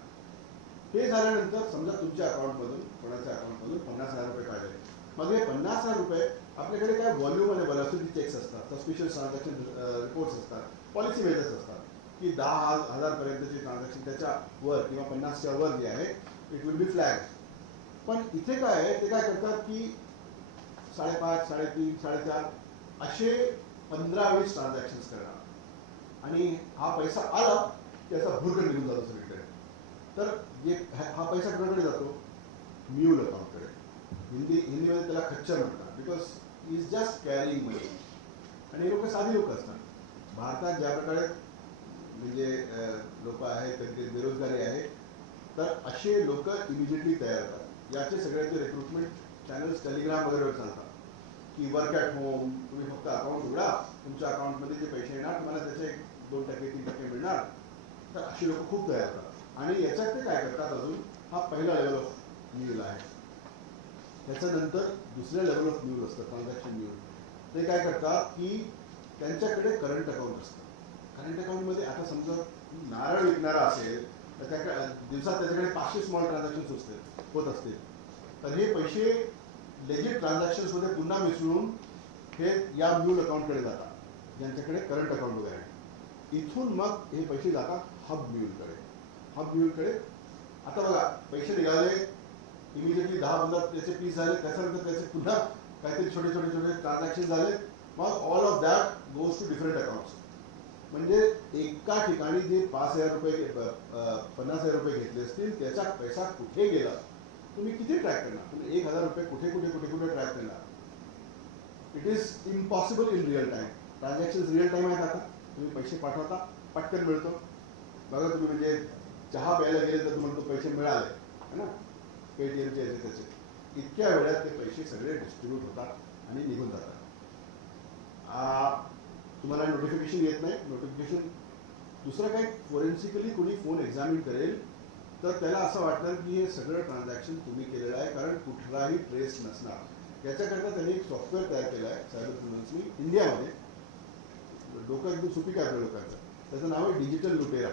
हे झाल्यानंतर समजा तुमच्या अकाउंटमधून, कोणाच्या अकाउंटमधून 50,000 रुपये काढले. मग हे 50,000 रुपये आपल्याकडे काय व्हॉल्यूम आणि व्हॅलॉसिटी चेक्स असतात, सस्पिशियस ट्रान्झॅक्शन रिपोर्ट्स असतात, पॉलिसी मेजर्स असतात की 10,000 पर्यंतचे ट्रान्झॅक्शन त्याच्या वर किंवा 50च्या वर जे आहे इट विल बी फ्लॅग. पण इथे काय आहे, ते काय करतात की 5.5, 3.5, 4.5 असे 15-20 ट्रान्झॅक्शन्स करणार आणि हा पैसा आला की त्याचा भुरकन निघून जातो सगळीकडे. तर जे हा पैसा कुणाकडे जातो, म्यूल अकाउंटकडे. हिंदीमध्ये त्याला खच्चर म्हणतात, बिकॉज इज जस्ट कॅरिंग मनी. आणि हे लोक साधी लोक असतात. भारतात ज्या प्रकारे म्हणजे लोक आहेत, त्यांची बेरोजगारी आहे, तर असे लोक इमिजिएटली तयार होतात. याचे सगळ्याचे रिक्रुटमेंट चॅनल्स टेलिग्राम वगैरेवर चालतात की वर्क ॲट होम, तुम्ही फक्त अकाउंट उघडा, तुमच्या अकाउंटमध्ये जे पैसे येणार तुम्हाला त्याचे 2%, 3% मिळणार. तर अशी लोक खूप तयार होतात. आणि याच्यात ते काय करतात, अजून हा पहिला लेवल ऑफ म्यूल आहे. त्याच्यानंतर दुसऱ्या लेवल ऑफ म्यूल असतं, ट्रान्झॅक्शन म्यूल. ते काय करतात की त्यांच्याकडे करंट अकाउंट असतं. करंट अकाउंटमध्ये आता समजा नारळ विकणारा असेल तर त्या दिवसात त्याच्याकडे 500 स्मॉल ट्रान्झॅक्शन्स होत असतील. तर हे पैसे लेजिट ट्रान्झॅक्शन्समध्ये पुन्हा मिसळून हे या म्यूल अकाउंटकडे जातात ज्यांच्याकडे करंट अकाउंट वगैरे आहे. इथून मग हे पैसे जातात हब म्यूलकडे. हब म्यूलकडे आता बघा पैसे निघाले, इमिजिएटली 10-15 त्याचे पीस झाले, त्याच्यानंतर त्याचे पुन्हा काहीतरी छोटे छोटे छोटे ट्रान्झॅक्शन झाले, मग all of that goes to different accounts. म्हणजे एका ठिकाणी जे 5,000 रुपये 50,000 रुपये घेतले असतील त्याचा पैसा कुठे गेला तुम्ही किती ट्रॅक करणार? तुम्ही 1,000 रुपये कुठे कुठे कुठे कुठे ट्रॅक करणार? It is impossible in real time. Transaction real time आहेत. आता तुम्ही पैसे पाठवता, पटकन मिळतो. बघा तुम्ही म्हणजे चहा प्यायला गेले तर तुम्हाला तो पैसे मिळाले है ना, पेटीएमचे याचे त्याचे, इतक्या वेळात ते पैसे सगळे डिस्ट्रीब्यूट होतात आणि निघून जातात. तुम्हाला नोटिफिकेशन येत नाही. नोटिफिकेशन दुसरं काही फोरेन्सिकली कोणी फोन एक्झामिन करेल तर त्याला असं वाटणार की हे सगळं ट्रान्झॅक्शन तुम्ही केलेलं आहे, कारण कुठलाही ट्रेस नसणार. याच्याकरता त्यांनी एक सॉफ्टवेअर तयार केलं आहे सायबर क्रिमिनल्सनी इंडियामध्ये. डोकं एकदम सुपीक आहे आपल्या लोकांचं. त्याचं नाव आहे डिजिटल लुटेरा.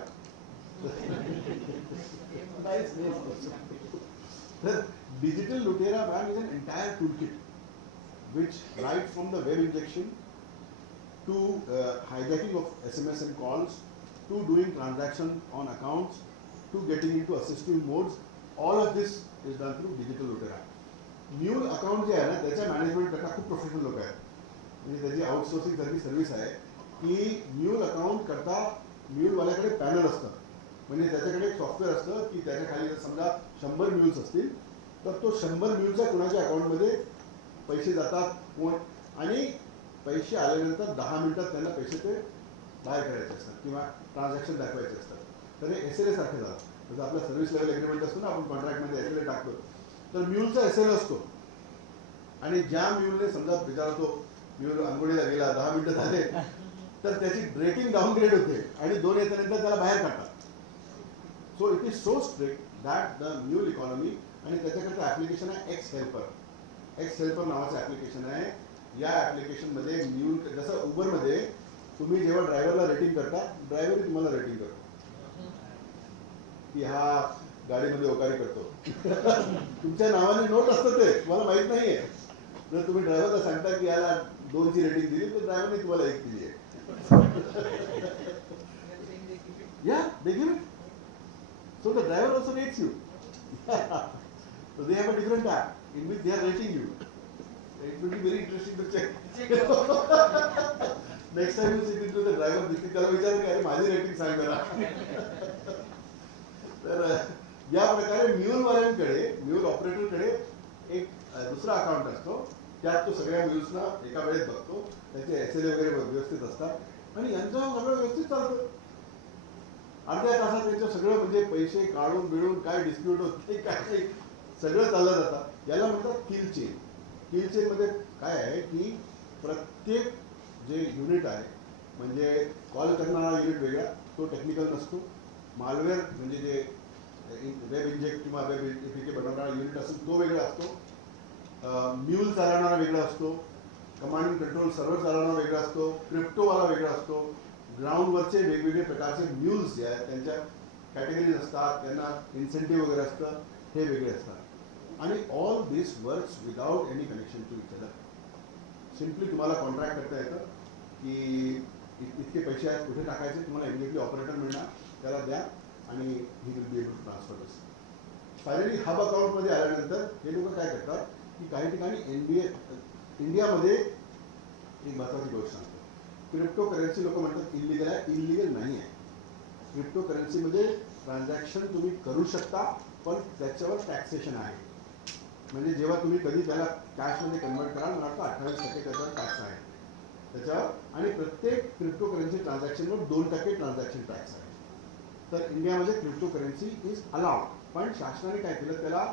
तर डिजिटल लुटेरा ban is an entire tool kit which right from the web injection to hijacking of SMS and calls to doing transaction on accounts to getting into assistive modes, all of this is done through digital lutera. Mule account जे आहे ना त्याच्या मॅनेजमेंट करता खूप प्रोफेशनल लोक आहेत. म्हणजे त्याची आउटसोर्सिंग सारखी सर्व्हिस आहे की म्यूल अकाउंट करता म्यूलवाल्याकडे पॅनल असतं. म्हणजे त्याच्याकडे एक सॉफ्टवेअर असतं की त्याच्या खाली समजा 100 म्यूल्स असतील तर तो 100 म्यूलच्या कुणाच्या अकाउंटमध्ये पैसे जातात कोण, आणि पैसे आल्यानंतर 10 मिनिटात त्यांना पैसे ते बाहेर करायचे असतात किंवा ट्रान्झॅक्शन दाखवायचे असतात. तर हे SLA सारखं झालं. जसं आपला सर्व्हिस लेवल एग्रीमेंट असतो ना, आपण कॉन्ट्रॅक्टमध्ये SLA टाकतो, तर म्यूलचा SLA असतो. आणि ज्या म्यूलने समजा बिचारा तो म्यूल अंघोळीला गेला 10 मिनिटं झाले तर त्याची रेटिंग डाऊनग्रेड होते आणि 2 येतानंतर त्याला बाहेर काढतात. So it is so strict that the mule economy. आणि त्याच्याकरता ॲप्लिकेशन आहे एक्स हेल्पर. एक्स हेल्पर नावाचं ॲप्लिकेशन आहे. या ॲप्लिकेशनमध्ये म्यूल जसं उबरमध्ये तुम्ही जेव्हा ड्रायव्हरला रेटिंग करता, ड्रायव्हरही तुम्हाला रेटिंग करतो की हा गाडीमध्ये ओकारी करतो. तुमच्या नावाने नोट असतं ते, तुम्हाला माहीत नाही आहे. जर तुम्ही ड्रायव्हरला सांगता की याला 2ची रेटिंग दिली तर ड्रायव्हरने तुम्हाला 1 दिली आहे. या they give it. So the driver also rates you. So they have a different app in which they are rating you. It will be very interesting to check. Next time you sit into the driver, दिसते त्याला विचार की अरे माझी रेटिंग सांग जरा. तर या प्रकारे म्यूलवाल्यांकडे, म्यूल ऑपरेटरकडे एक दुसरा अकाउंट असतो. त्यात तो सगळ्या म्यूल्सना एका वेळेत बघतो. त्याचे SLA वगैरे व्यवस्थित असतात आणि यांचं सगळं व्यवस्थित चालतं. अर्ध्या तासात त्यांचं सगळं म्हणजे पैसे काढून बिळून काय डिस्प्यूट होत नाही काय नाही सगळं चाललं जातं. याला म्हणतात किल चेन. किल चेनमध्ये काय आहे की प्रत्येक जे युनिट आहे, म्हणजे कॉल करणारा युनिट वेगळा, तो टेक्निकल नसतो. मालवेअर म्हणजे जे वेब इंजेक्ट किंवा वेब APK बनवणारा युनिट असेल तो वेगळा असतो. म्यूल चालवणारा वेगळा असतो. कमांड अँड कंट्रोल सर्व्हर चालवणारा वेगळा असतो. क्रिप्टोवाला वेगळा असतो. ग्राउंडवरचे वेगवेगळे प्रकारचे म्यूल्स जे आहेत त्यांच्या कॅटेगरीज असतात, त्यांना इन्सेंटिव्ह वगैरे असतं, हे वेगळे असतात. आणि all this works without any connection to each other. Simply तुम्हाला कॉन्ट्रॅक्ट करता येतं की इतके पैसे आहेत, कुठे टाकायचे, तुम्हाला इमिडिएटली ऑपरेटर मिळणार, त्याला द्या आणि he will be able to transfer this. Finally hub अकाउंटमध्ये आल्यानंतर हे लोक काय करतात की काही ठिकाणी इंडियामध्ये एक महत्त्वाची गोष्ट सांगतो. क्रिप्टो करन्सी लोक म्हणतात इलिगल आहे. इलिगल नाही आहे. क्रिप्टो करन्सीमध्ये ट्रान्झॅक्शन तुम्ही करू शकता, पण त्याच्यावर टॅक्सेशन आहे. म्हणजे जेव्हा तुम्ही कधी त्याला कॅशमध्ये कन्वर्ट कराल, मला वाटतं 28% त्याच्यावर टॅक्स आहे त्याच्यावर. आणि प्रत्येक क्रिप्टो करन्सी ट्रान्झॅक्शनवर 2% ट्रान्झॅक्शन टॅक्स आहे. तर इंडियामध्ये क्रिप्टो करन्सी इज अलाउड. पण शासनाने काय केलं, त्याला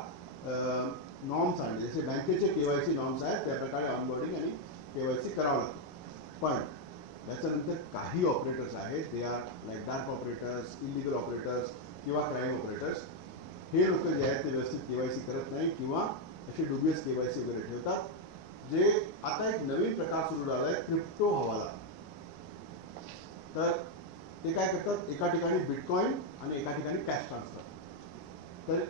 नॉर्म्स आणले. जसे बँकेचे KYC नॉर्म्स आहेत त्याप्रकारे ऑनबोर्डिंग आणि KYC करावं लागतं. पण त्याच्यानंतर काही ऑपरेटर्स आहेत, they R like dark operators, illegal operators किंवा क्राईम ऑपरेटर्स. हे लोक जे आहेत ते व्यवस्थित KYC करत नाही किंवा असे डुबियस KYC वगैरे ठेवतात. जे आता एक नवीन प्रकार सुरू झाला आहे, क्रिप्टो हवाला. तर ते काय करतात, एका ठिकाणी बिटकॉइन आणि एका ठिकाणी कॅश ट्रान्सफर. तर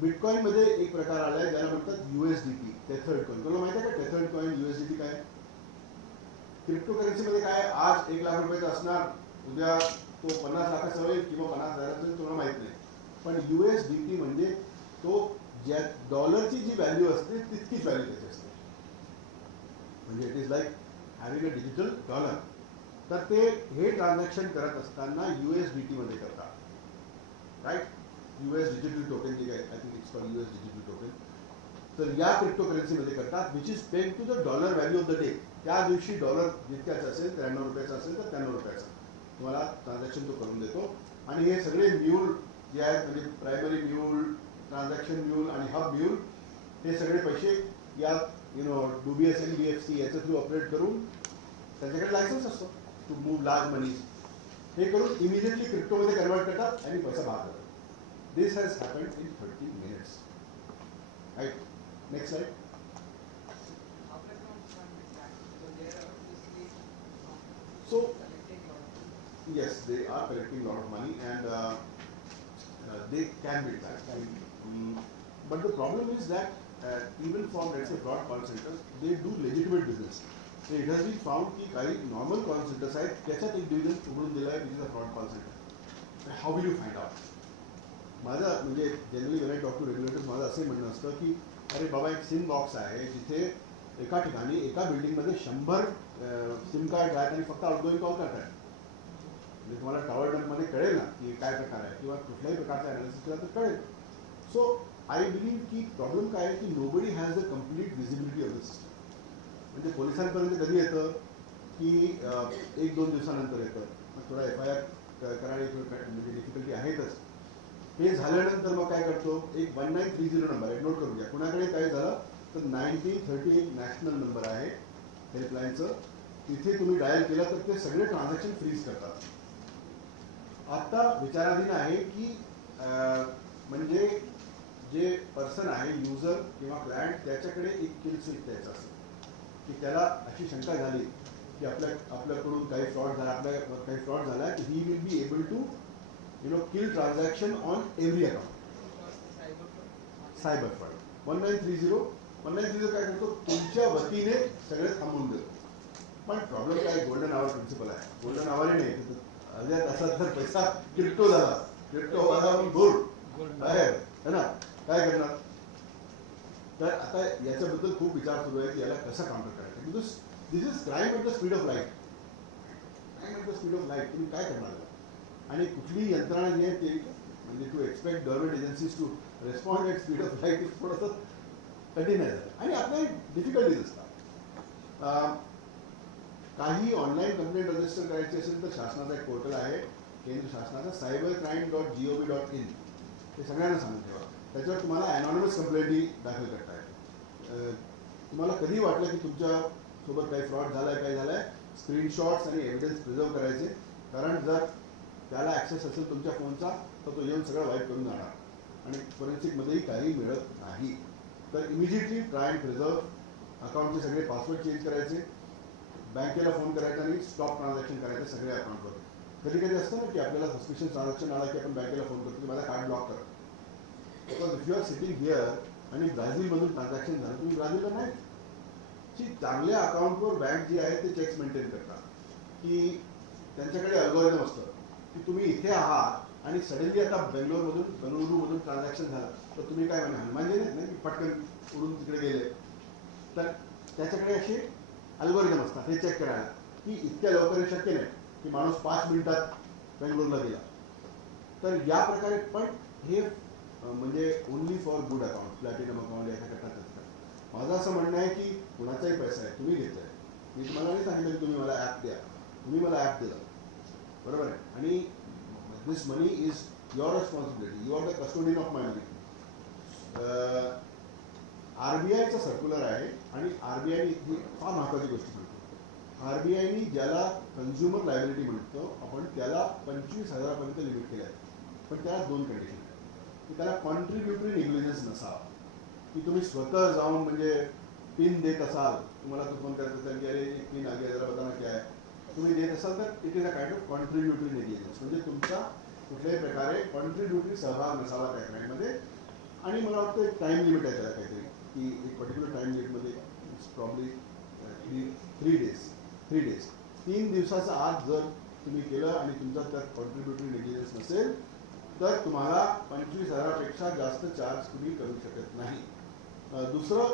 बिटकॉइनमध्ये एक प्रकार आला आहे ज्याला म्हणतात USDT, टेथर्ड कॉइन. तुला माहिती आहे का टेथर्ड कॉइन USDT काय? क्रिप्टोकरन्सीमध्ये काय आज 1 लाख रुपयाचा असणार, उद्या तो 50 लाखाचा होईल किंवा 50,000चा होईल, तुम्हाला माहित नाही. पण USDT म्हणजे तो ज्या डॉलरची जी व्हॅल्यू असते तितकीच व्हॅल्यू त्याची असते. म्हणजे it is like having a digital dollar. तर ते हे ट्रान्झॅक्शन करत असताना USDT मध्ये करतात, राईट. US डिजिटल टोकन जे आहे, I think it's for US digital token. तर या क्रिप्टोकरन्सीमध्ये करतात, which is pegged to the dollar value of the day. त्या दिवशी डॉलर जितक्याचं असेल, 93 रुपयाचा असेल तर 93 रुपयाचा तुम्हाला ट्रान्झॅक्शन तो करून देतो. आणि हे सगळे म्यूल जे आहेत, म्हणजे प्रायमरी म्यूल, ट्रान्झॅक्शन म्यूल आणि हब म्यूल, हे सगळे पैसे या DBS NBFC याच्या थ्रू ऑपरेट करून त्यांच्याकडे लायसन्स असतो टू मूव्ह लार्ज मनी. हे करून इमिजिएटली क्रिप्टोमध्ये कन्वर्ट करतात आणि पैसा बाहेर करतात. This has happened in 30 minutes. Right. Next slide. So, yes, they are collecting a lot of money and they can be tracked. But the problem is that even from, let's say, fraud call centers, they do legitimate business. So it has been found की काही normal call centers आहेत, त्याच्यात एक डिव्हिजन उघडून दिलं आहे, which is a fraud call center. How will you find out? माझं म्हणजे generally when I talk to regulators, माझं असं म्हणणं असतं की अरे बाबा, एक सिम बॉक्स आहे जिथे एका ठिकाणी एका बिल्डिंगमध्ये 100 सिम कार्ड आहेत आणि फक्त आउटगोईंग कॉल करतायत. म्हणजे तुम्हाला टॉवर डंपमध्ये कळेल ना की काय प्रकार आहे, किंवा कुठल्याही प्रकारचा अनालिसिस केला तर कळेल. सो आय बिलीव्ह की प्रॉब्लेम काय आहे की nobody has a complete visibility of the system. म्हणजे पोलिसांपर्यंत कधी येतं की 1-2 दिवसानंतर येतं. मग थोडा FIR करायला म्हणजे डिफिकल्टी आहेतच. हे झाल्यानंतर मग काय करतो, एक 1930 नंबर आहे, नोट करून घ्या. कुणाकडे काय झालं तर 1930 नॅशनल नंबर आहे हेल्पलाईनचं. तिथे तुम्ही डायल केलं तर ते सगळे ट्रान्झॅक्शन फ्रीज करतात. आता विचाराधीन आहे की म्हणजे जे पर्सन आहे, युजर किंवा क्लायंट, त्याच्याकडे एक किल स्विच द्यायचं असतं की त्याला अशी शंका झाली की आपल्याकडून काही फ्रॉड झाला, आपल्या काही फ्रॉड झाला, की he will be able to kill transaction on every account. Cyber fraud 1930 काय करतो, तुमच्या वतीने सगळे थांबवून देतो. पण प्रॉब्लेम काय, गोल्डन आवर प्रिन्सिपल आहे. गोल्डन आवर नाही, अर्ध्या तासात जर पैसा क्रिप्टो झाला, क्रिप्टो गोल्ड आहे ना, काय करणार. तर आता याच्याबद्दल खूप विचार सुरू आहे की याला कसं काउंटर करायचं. Because this is crime at the speed of light. Crime at the speed of light. तुम्ही काय करणार. आणि कुठली यंत्रणा जी आहे ती, म्हणजे to expect government agencies to respond at speed of light is थोडंसं कठीण आहे. आणि आपल्या डिफिकल्टीज असतात. काही ऑनलाईन कंप्लेंट रजिस्टर करायची असेल तर शासनाचा एक पोर्टल आहे, केंद्र शासनाचा, cybercrime.gov.in. ते सगळ्यांना सांगून ठेवा. त्याच्यावर तुम्हाला अनॉनिमस कंप्लेंटही दाखल करता येते. तुम्हाला कधी वाटलं की तुमच्यासोबत काही फ्रॉड झाला आहे, काय झालं आहे, स्क्रीनशॉट्स आणि एव्हिडन्स प्रिझर्व करायचे. कारण जर त्याला ॲक्सेस असेल तुमच्या फोनचा तर तो येऊन सगळं वाईट करून जाणार आणि फॉरेन्सिकमध्येही काही मिळत नाही. तर इमिजिएटली ट्राय अँड प्रिझर्व. अकाउंटचे सगळे पासवर्ड चेंज करायचे, बँकेला फोन करायचा आणि स्टॉप ट्रान्झॅक्शन करायचं सगळे अकाउंटवर. कधी कधी असतं ना की आपल्याला सस्पिशियस ट्रान्झॅक्शन आला की आपण बँकेला फोन करतो की माझा कार्ड ब्लॉक करा. Because if you are sitting here आणि ब्राझीलमधून ट्रान्झॅक्शन झालं, तुम्ही ब्राझीलला नाही. चांगल्या अकाउंटवर बँक जी आहे ते चेक्स मेंटेन करतात की त्यांच्याकडे अल्गोरिदम असतं की तुम्ही इथे आहात आणि सडनली आता बंगळुरूमधून ट्रान्झॅक्शन झालं तर तुम्ही काय म्हणा, हनुमानजी नाही पटकन उडून तिकडे गेले. तर त्याच्याकडे असे अल्गोरिदम असतात हे चेक करायला की इतक्या लवकर शक्य नाही की माणूस 5 मिनिटात बेंगलोरला गेला. तर या प्रकारे. पण हे म्हणजे only for good account, platinum account याच्या करतात. माझं असं म्हणणं आहे की कुणाचाही पैसा आहे, तुम्ही घेताय. मी तुम्हाला नाही सांगितलं की तुम्ही मला ॲप द्या, तुम्ही मला ॲप दिला, बरोबर आहे. आणि this money is your responsibility, you are the custodian of my money. RBIचा सर्क्युलर आहे आणि RBIने ही फार महत्त्वाची गोष्ट सांगतो. RBIने ज्याला कन्झ्युमर लायबिलिटी म्हणतो आपण, त्याला 25,000पर्यंत लिमिट केलं आहे. पण त्याला 2 कंडिशन आहेत की त्याला कॉन्ट्रीब्युटरी निग्लिजन्स नसावा, की तुम्ही स्वतः जाऊन म्हणजे पिन देत असाल, तुम्हाला तो फोन करत असाल की अरे एक पिन आगे जरा बताना क्या आहे, तुम्ही देत असाल तर it is a kind of contributory negligence. म्हणजे तुमचा कुठल्याही प्रकारे कॉन्ट्रीब्युटरी सहभाग नसावा त्या क्राईममध्ये. आणि मला वाटतं एक टाईम लिमिट आहे त्याला काहीतरी, की एक पर्टिक्युलर टाईम लिमिटमध्ये इट्स प्रॉब्ली 3 days 3 days. 3 दिवसाच्या आत जर तुम्ही केलं आणि तुमचा त्यात कॉन्ट्रीब्युटरी नेग्लिजन्स नसेल तर तुम्हाला 25,000पेक्षा जास्त चार्ज तुम्ही करू शकत नाही. दुसरं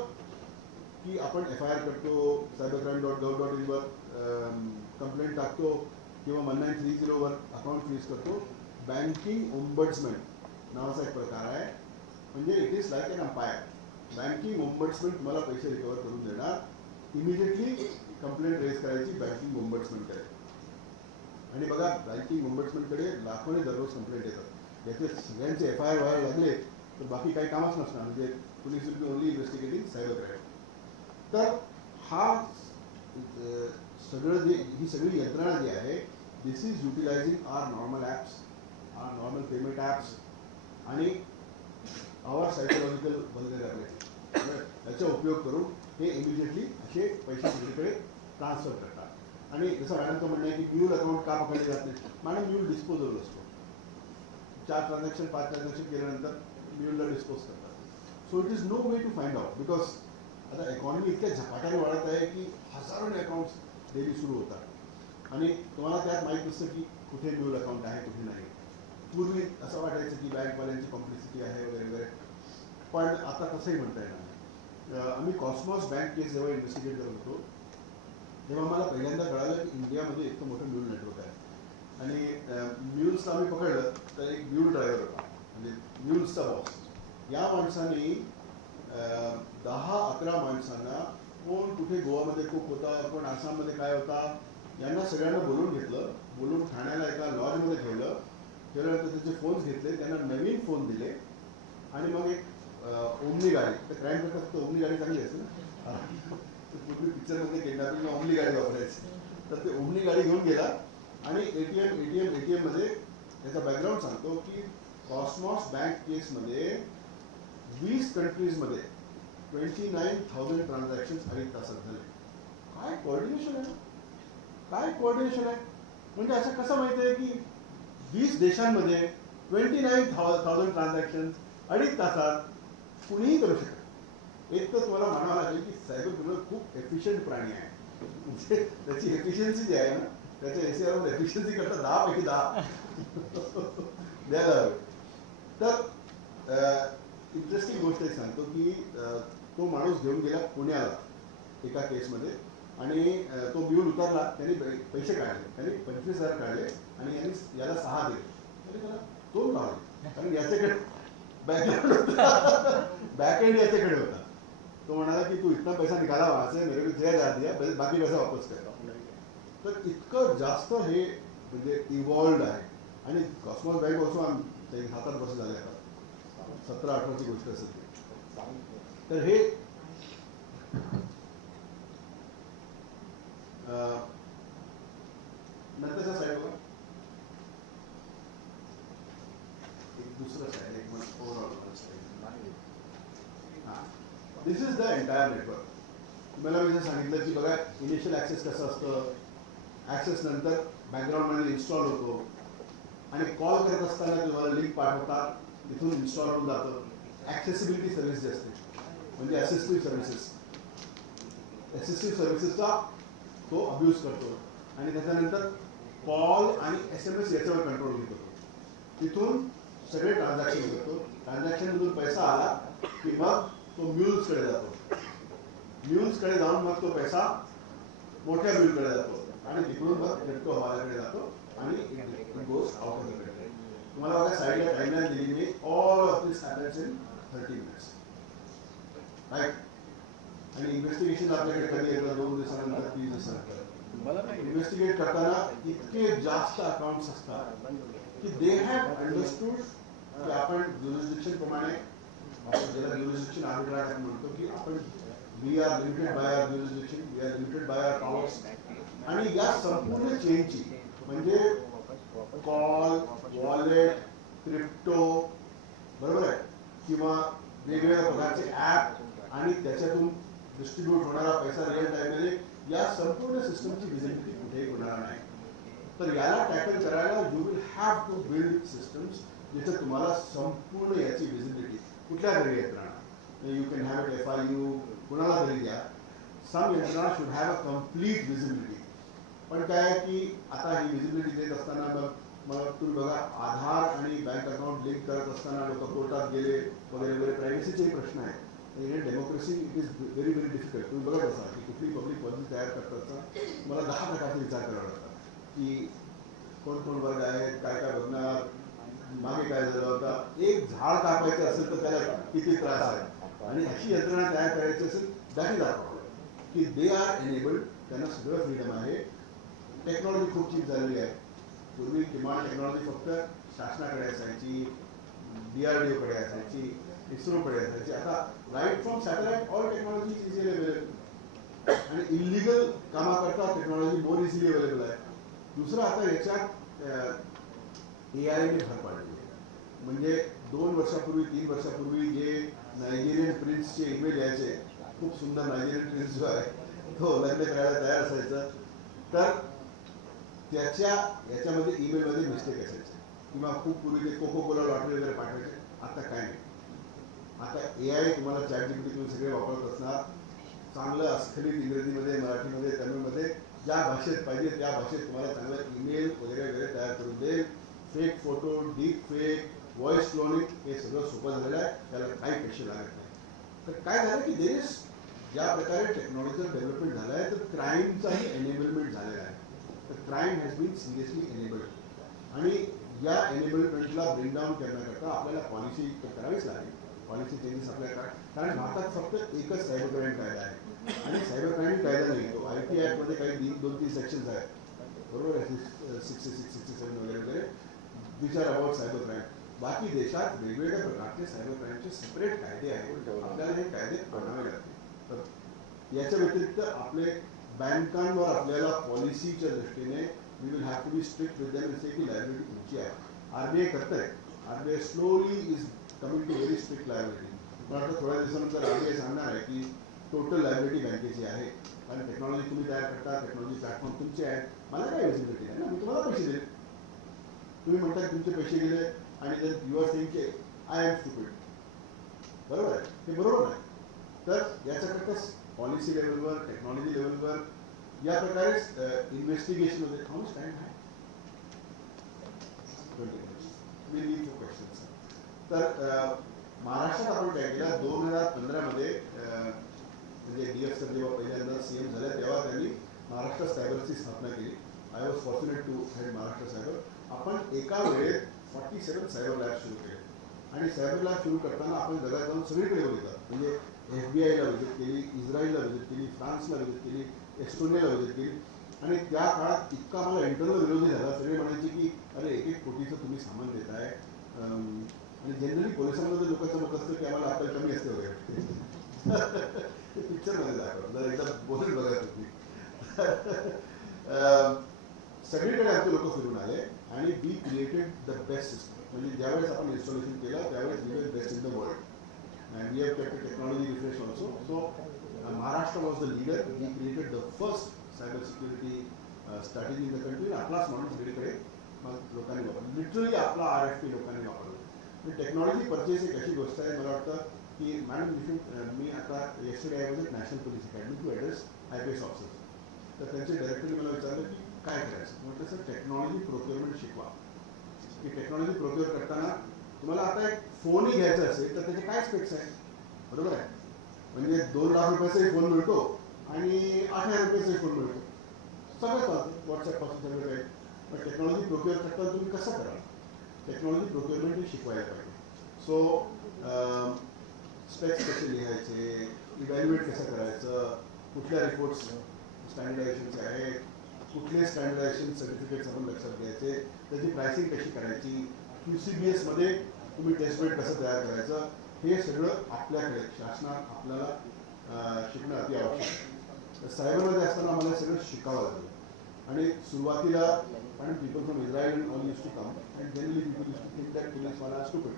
की आपण FIR करतो, cybercrime.gov.in कंप्लेंट टाकतो किंवा 1930 अकाउंट फ्रीज करतो. बँकिंग ओम्बड्समन नावाचा एक प्रकार आहे, म्हणजे it is like an umpire. Banking ombudsman तुम्हाला पैसे रिकवर करून देणार. इमिजिएटली कंप्लेंट रेज करायची बँकिंग ओम्बड्समनकडे. आणि बघा बँकिंग ओम्बड्समनकडे लाखोने दररोज कंप्लेंट येतात. याचे सगळ्यांचे FIR व्हायला लागले तर बाकी काही कामच नसणार, म्हणजे police will be only investigating cyber crime. तर हा सगळं ही सगळी यंत्रणा जी आहे, this is utilizing our normal apps, our normal payment apps आणि आवर सायकोलॉजिकल व्हल्नरेबिलिटी याचा उपयोग करून हे इमिजिएटली असे पैसे दुसरीकडे ट्रान्सफर करतात. आणि जसं मॅडमचं म्हणणं आहे की म्यूल अकाउंट का पकडले जात नाही. मॅडम म्यूल डिस्पोजेबल असतो. 4 ट्रान्झॅक्शन 5 ट्रान्झॅक्शन केल्यानंतर म्यूलला डिस्पोज करतात. So it is no way to find out, because आता इकॉनॉमी इतक्या झपाट्याने वाढत आहे की हजारोने अकाउंट्स डेली सुरू होतात आणि तुम्हाला त्यात माहीत नसतं की कुठे म्यूल अकाउंट आहे कुठे नाही. पूर्वी असं वाटायचं की बँकवाल्यांची कॉम्प्लिसिटी आहे वगैरे वगैरे, पण आता तसंही म्हणता येणार. आम्ही कॉस्मॉस बँक केस जेव्हा इन्व्हेस्टिगेट करत होतो तेव्हा मला पहिल्यांदा कळालं की इंडियामध्ये इतकं मोठं म्यूल नेटवर्क आहे. आणि म्यूल्सला आम्ही पकडलं तर एक म्यूल ड्रायव्हर होता, म्हणजे म्यूल्सचा बॉस. या माणसाने 10-11 माणसांना, कोण कुठे गोवामध्ये खूप होता, कोण आसाममध्ये काय होता, यांना सगळ्यांना बोलून घेतलं. बोलून ठाण्याला एका लॉजमध्ये ठेवल्यानंतर त्याचे फोन्स घेतले, त्यांना नवीन फोन दिले आणि मग एक ओमनी गाडी, तर क्राईम करतात तर ओमनी गाडी चांगली असते ना, पूर्वी पिक्चरमध्ये किडनॅपिंगला ओमनी गाडी वापरायची. तर ते ओमनी गाडी घेऊन गेला आणि ATM मध्ये त्याचा बॅकग्राऊंड सांगतो की कॉस्मॉस बँक केसमध्ये 20 कंट्रीजमध्ये 29,000 ट्रान्झॅक्शन्स 8 तासात झाले. काय कोऑर्डिनेशन आहे, काय कोऑर्डिनेशन आहे. म्हणजे असं कसं माहिती आहे की 20 देशांमध्ये 29,000 ट्रान्झॅक्शन्स 2.5 तासात कुणीही करू शकत. एक तर तुम्हाला म्हणावं लागेल की सायबर क्रिमिनल खूप एफिशियंट प्राणी आहे, म्हणजे त्याची एफिशियन्सी जी आहे ना, त्याच्या SCR एफिशियन्सी करता 10 पैकी 10 द्यायला हवे. तर इंटरेस्टिंग गोष्ट एक सांगतो की तो माणूस घेऊन गेला पुण्याला एका केसमध्ये आणि तो म्यूल उतरला. त्यांनी पैसे काढले, त्यांनी 25,000 काढले आणि यांनी याला 6 दिले. तरी त्याला 2 लावले, कारण याच्याकडे बॅकएंड याच्याकडे होता. तो म्हणाला की तू इतना पैसा निकाला वहां से, मेरे को दिया जा दिया, बाकी पैसा वापस कर. तर इतकं जास्त हे म्हणजे इव्हॉल्ड आहे. आणि कॉस्मॉस बँक ऑल्सो 7-8 वर्ष झाले, आता 17-18ची गोष्ट असेल ती. तर हे नंतरच्या साईडवर एक दुसरं साईड, एक ओव्हरऑल साईड. हां, दिस इज द एंटायर नेटवर्क. तुम्हाला मी जर सांगितलं की बघा इनिशियल ॲक्सेस कसं असतं, ॲक्सेस नंतर बॅकग्राऊंडमध्ये इन्स्टॉल होतो आणि कॉल करत असताना तुम्हाला लिंक पाठवतात, तिथून इन्स्टॉल होऊन जातं. ॲक्सेसिबिलिटी सर्व्हिस जी असते म्हणजे असिस्टिव्ह सर्व्हिसेसचा तो अब्यूज करतो आणि त्याच्यानंतर कॉल आणि SMS याच्यावर कंट्रोल घेत होतो. तिथून सगळे ट्रान्झॅक्शन करतो. ट्रान्झॅक्शनमधून पैसा आला की मग तो म्यूल्सकडे जातो. म्यूल्सकडे जाऊन मग तो पैसा मोठ्या म्यूलकडे जातो आणि तिकडून मग नेटको हवाल्याकडे जातो आणि it goes out of the country. तुम्हाला बघा साईडला टाइमलाईन दिली मी. All of this happens in 30 minutes, right. आणि इन्व्हेस्टिगेशन आपल्याकडे कधी येतं 2 दिवसानंतर 3 दिवसानंतर. इन्व्हेस्टिगेट करताना इतके जास्त अकाउंट्स असतात की दे हॅव अंडरस्टूड की आपण ज्युरिस्डिक्शन प्रमाणे, आपण ज्याला ज्युरिस्डिक्शन आर्बिट्राज आपण म्हणतो की आपण we are limited by our jurisdiction, we are limited by our powers. आणि या संपूर्ण चेनची म्हणजे कॉल, वॉलेट, क्रिप्टो, बरोबर आहे, किंवा वेगवेगळ्या प्रकारचे ॲप आणि त्याच्यातून डिस्ट्रीब्यूट होणारा पैसा रिअल टाईममध्ये, या संपूर्ण सिस्टमची व्हिजिबिलिटी कुठेही होणार नाही. तर याला टॅकल करायला you will have to build systems जिथे तुम्हाला संपूर्ण याची व्हिजिबिलिटी कुठल्या तरी यंत्रणा, you can have it FIU, कुणाला तरी द्या, सम यंत्रणा should have a complete visibility पण काय आहे की आता ही व्हिजिबिलिटी देत असताना मग तुम्ही बघा आधार आणि बँक अकाउंट लिंक करत असताना लोक कोर्टात गेले वगैरे वगैरे प्रायव्हसीचे प्रश्न आहेत. In democracy it is very very difficult. तुम्ही बघत असाल की कुठली पब्लिक पॉलिसी तयार करत असताना मला 10 प्रकारचे विचार करावे लागतात की कोण कोण वर्ग आहेत, काय काय बघणार, मागे काय झालं होतं, एक झाड कापायचं असेल तर त्याला किती त्रास आहे, आणि अशी यंत्रणा तयार करायची असेल दॅट इज आवर प्रॉब्लेम की दे आर एनेबल्ड. त्यांना सगळं फ्रीडम आहे. टेक्नॉलॉजी खूप चीप झालेली आहे. पूर्वी किमान टेक्नॉलॉजी फक्त शासनाकडे असायची, DRDO कडे असायची, इस्रोकडे असायची. आता right from satellite all technology is easily available, आणि इलिगल कामाकरता टेक्नॉलॉजी मोर इझिली अवेलेबल आहे. दुसरं आता याच्यात AI ने भर पाडली आहे. म्हणजे 2 वर्षापूर्वी 3 वर्षापूर्वी जे नायजेरियन प्रिन्सचे ईमेल यायचे, खूप सुंदर नायजेरियन प्रिन्स जो आहे तो लग्न करायला तयार असायचं, तर याच्यामध्ये ईमेलमध्ये मिस्टेक असायची, किंवा खूप पूर्वी ते कोको कोला लॉटरी वगैरे पाठवायचे. आता काय नाही. आता AI तुम्हाला ChatGPT तुम्ही सगळे वापरत असणार, चांगलं अस्खलित इंग्रजीमध्ये, मराठीमध्ये, तमिळमध्ये, ज्या भाषेत पाहिजे त्या भाषेत तुम्हाला चांगलं ईमेल वगैरे वगैरे तयार करून देईल. Fake photo, deep fake, voice cloning हे सगळं सोपं झालेलं आहे. त्याला काही पैसे लागत नाही. तर काय झालं की देश ज्या प्रकारे टेक्नॉलॉजीचं डेव्हलपमेंट झालं आहे, तर क्राईमचाही एनेबलमेंट झालेला आहे. तर crime has been seriously enabled, आणि या एनेबलमेंटला ब्रिंग डाऊन करण्याकरता आपल्याला पॉलिसी करावीच लागेल. पॉलिसी चेंजेस आपल्याला, कारण भारतात फक्त एकच सायबर क्राईम कायदा आहे, आणि सायबर क्राईम कायदा नाही, तो IP ॲक्टमध्ये काही 2-3 सेक्शन्स आहेत, बरोबर आहे, 66, 67 वगैरे वगैरे, which are about cyber crime. बाकी देशात वेगवेगळ्या प्रकारचे सायबर क्राईमचे सेपरेट कायदे आहेत. आपल्याला हे कायदे आणावे लागतील. तर याच्या व्यतिरिक्त आपले बँकांवर आपल्याला पॉलिसीच्या दृष्टीने we will have to be strict with them, जसे की लायबिलिटी तुमची आहे. RBI करत आहे. RBI slowly is coming to very strict liability. मला वाटतं थोड्या दिवसानंतर RBI सांगणार आहे की टोटल लायबिलिटी बँकेची आहे, कारण टेक्नॉलॉजी तुम्ही तयार करता, टेक्नॉलॉजी प्लॅटफॉर्म तुमचे आहेत, मला काय व्हिजिबिलिटी आहे ना, मी तुम्हाला पैसे देईल. तुम्ही म्हणता तुमचे पैसे गेले आणि यू आर सेइंग की आय एम स्टुपिड, बरोबर आहे, हे बरोबर नाही. तर याच्याकरता पॉलिसी लेवलवर, टेक्नॉलॉजी लेवलवर या प्रकारे इन्व्हेस्टिगेशन होते. हाऊ मच टाइम आहे? 20 minutes. We need for questions. तर महाराष्ट्रात आपण काय केलं, 2015 मध्ये म्हणजे DF सर जेव्हा पहिल्यांदा CM झाले तेव्हा त्यांनी महाराष्ट्र सायबरची स्थापना केली. I was fortunate to head Maharashtra cyber. आपण एका वेळेत 47 सायबर लॅब सुरू केले, आणि सायबर लॅब सुरू करताना आपण जगात जाऊन सगळीकडे बघितलं. म्हणजे FBI ला व्हिजिट केली, इस्रायलला व्हिजिट केली, फ्रान्सला व्हिजिट केली, एस्टोनियाला व्हिजिट केली, आणि त्या काळात इतका मला इंटरनल विरोधी झाला. सगळे म्हणायचे की अरे 1-1 कोटीचं तुम्ही सामान देताय, आणि जनरली पोलिसांमध्ये लोकांचं मत असतं की आम्हाला अक्कल कमी असते वगैरे. ते पिक्चरमध्ये दाखवलं, जर एकदा बोलून बघा तुम्ही. सगळीकडे आमचे लोक फिरून आले, आणि we created the best system. म्हणजे ज्यावेळेस आपण इन्स्टॉलेशन केलं त्यावेळेस we were best in the world, and we have kept technology refresh also. So Maharashtra was the leader. We created the first cyber security strategy in the country. आपलाच मॉडेल सगळीकडे लोकांनी वापरलं, लिटरली आपला RFP लोकांनी वापरला. टेक्नॉलॉजी परचेस एक अशी गोष्ट आहे, मला वाटतं की मॅडम मी आता yesterday I was national police academy to address IPS officers. तर त्यांचे डायरेक्टरने मला विचारलं की काय करायचं. म्हटलं सर टेक्नॉलॉजी प्रोक्युअरमेंट शिकवा, की टेक्नॉलॉजी प्रोक्युअर करताना तुम्हाला आता एक फोनही घ्यायचा असेल तर त्याचे काय स्पेक्स आहे, बरोबर आहे. म्हणजे 2 लाख रुपयाचाही फोन मिळतो आणि 8,000 रुपयाचाही फोन मिळतो, सगळं चालतं, व्हॉट्सॲपपासून सगळं काही. पण टेक्नॉलॉजी प्रोक्युअर करताना तुम्ही कसं कराल, टेक्नॉलॉजी प्रोक्युअरमेंट हे शिकवायला पाहिजे. सो स्पेक्स कसे लिहायचे, इव्हॅल्युएट कसं करायचं, कुठल्या रिपोर्ट्स स्टँडर्डायझेशनचे आहेत, कुठले स्टँडर्डायझेशन सर्टिफिकेट्स आपण लक्षात घ्यायचे, त्याची प्राइसिंग कशी करायची, QCBS मध्ये तुम्ही टेस्ट बेड कसं तयार करायचं, हे सगळं आपल्याकडे शासनात आपल्याला शिकणं अति आवश्यक आहे. सायबरमध्ये असताना आम्हाला सगळं शिकावं लागलं, आणि सुरुवातीला कारण people from Israel all use to come, and generally people use to think that police वाला स्टुपिड.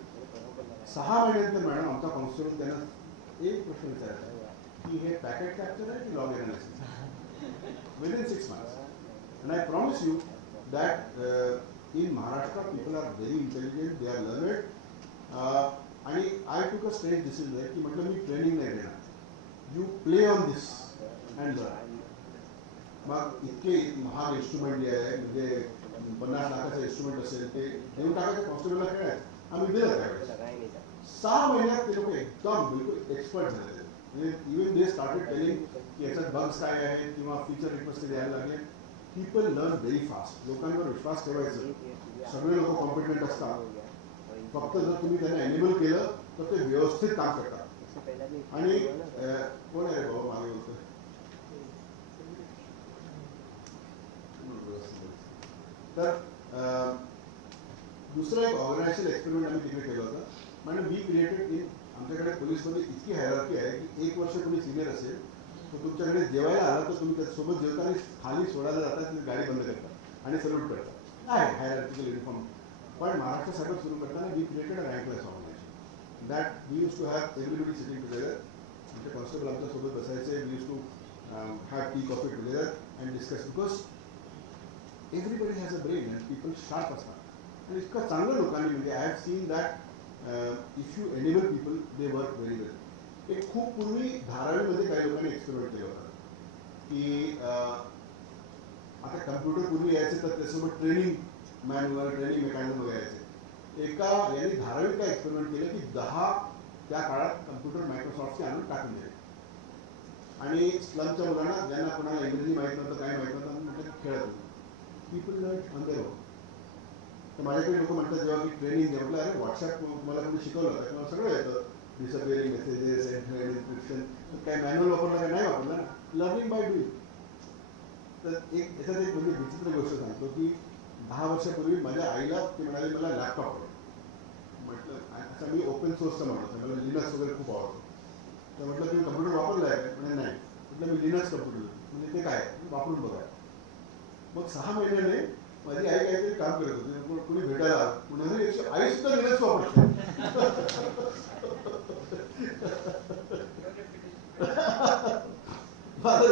6 महिन्यानंतर मॅडम आमचा कॉन्स्टेबल त्यांना एक प्रश्न विचारायचा की हे पॅकेट कॅप्चर आहे की log analysis. Within 6 months. And I promise you that in Maharashtra people are very intelligent, they are learned. आणि I took a strange decision की म्हटलं मी ट्रेनिंग नाही देणार, you play on this and learn. मग इतके महाग इन्स्ट्रुमेंट जे आहे म्हणजे 50 लाखाचं इन्स्ट्रुमेंट असेल ते देऊन टाकायचं कॉन्स्टेबलला खेळायचं. आम्ही दिलं त्यावेळेस 6 महिन्यात ते लोक एकदम बिलकुल एक्सपर्ट झाले. म्हणजे इवन दे स्टार्टेड टेलिंग की याच्यात बग्स काय आहेत किंवा फीचर रिक्वेस्ट द्यायला लागले. People learn very fast. लोकांवर विश्वास ठेवायचं. सगळे लोक कॉम्पिटंट असतात. फक्त जर तुम्ही त्यांना एनेबल केलं तर ते व्यवस्थित काम करतात. आणि कोण आहे रे बाबा मागे बोलतोय? तर दुसरं एक ऑर्गनायझेशन एक्सपेरिमेंट आम्ही तिकडे केलं होतं. म्हणजे वी क्रिएटेड इन आमच्याकडे पोलीसमध्ये इतकी हायरार्की आहे की 1 वर्ष तुम्ही सिनियर असेल तर तुमच्याकडे जेवायला आला तर तुम्ही त्याच्यासोबत जेवताना खाली सोडायला जातात, तुम्ही गाडी बंद करतात आणि सल्यूट करतात. आहे हायरार्किकल युनिफॉर्म. पण महाराष्ट्र साहेब सुरू करताना we created a rank wise organization that we use to have everybody sitting together. आमचे कॉन्स्टेबल आमच्यासोबत बसायचे. We use to have tea coffee together and discuss because everybody has a brain and people sharp असतात. आणि इतकं चांगलं लोकांनी म्हणजे I have seen that if you enable people they work very well. एक खूप पूर्वी धारावीमध्ये काही लोकांनी एक्सपेरिमेंट केलं होतं की आता कम्प्युटर पूर्वी यायचे तर त्यासोबत ट्रेनिंग मॅन्युअल ट्रेनिंग मेकॅनिझम वगैरे यायचे. एका यांनी धारावीत काय एक्सपेरिमेंट केलं की 10 त्या काळात कम्प्युटर मायक्रोसॉफ्टचे आणून टाकून दिले आणि स्लमच्या मुलांना ज्यांना कोणाला इंग्रजी माहीत नव्हतं काय माहीत नव्हतं म्हटलं खेळत होतं. People learn on their own. तर माझ्याकडे लोक म्हणतात जेव्हा की ट्रेनिंग म्हटलं अरे व्हॉट्सअप मला कोणी शिकवलं होतं किंवा सगळं येतं डिसअपिअरिंग मेसेजेस एन्क्रिप्शन. काय मॅन्युअल वापरलं काय नाही वापरलं ना. Learning by doing. तर याच्यात एक म्हणजे विचित्र गोष्ट सांगतो की 10 वर्षापूर्वी माझ्या आईला ती म्हणाली मला लॅपटॉप आवडतो. म्हटलं असं मी ओपन सोर्सचं म्हणतो मला लिनक्स वगैरे खूप आवडतो. तर म्हटलं तुम्ही कम्प्युटर वापरला आहे म्हणजे नाही. म्हटलं मी लिनक्स कम्प्युटर म्हणजे ते काय वापरून बघा. मग 6 महिन्याने माझी आई काहीतरी काम करत होती. कुणी भेटायला कुणाला आई सुद्धा लिनक्स वापरते.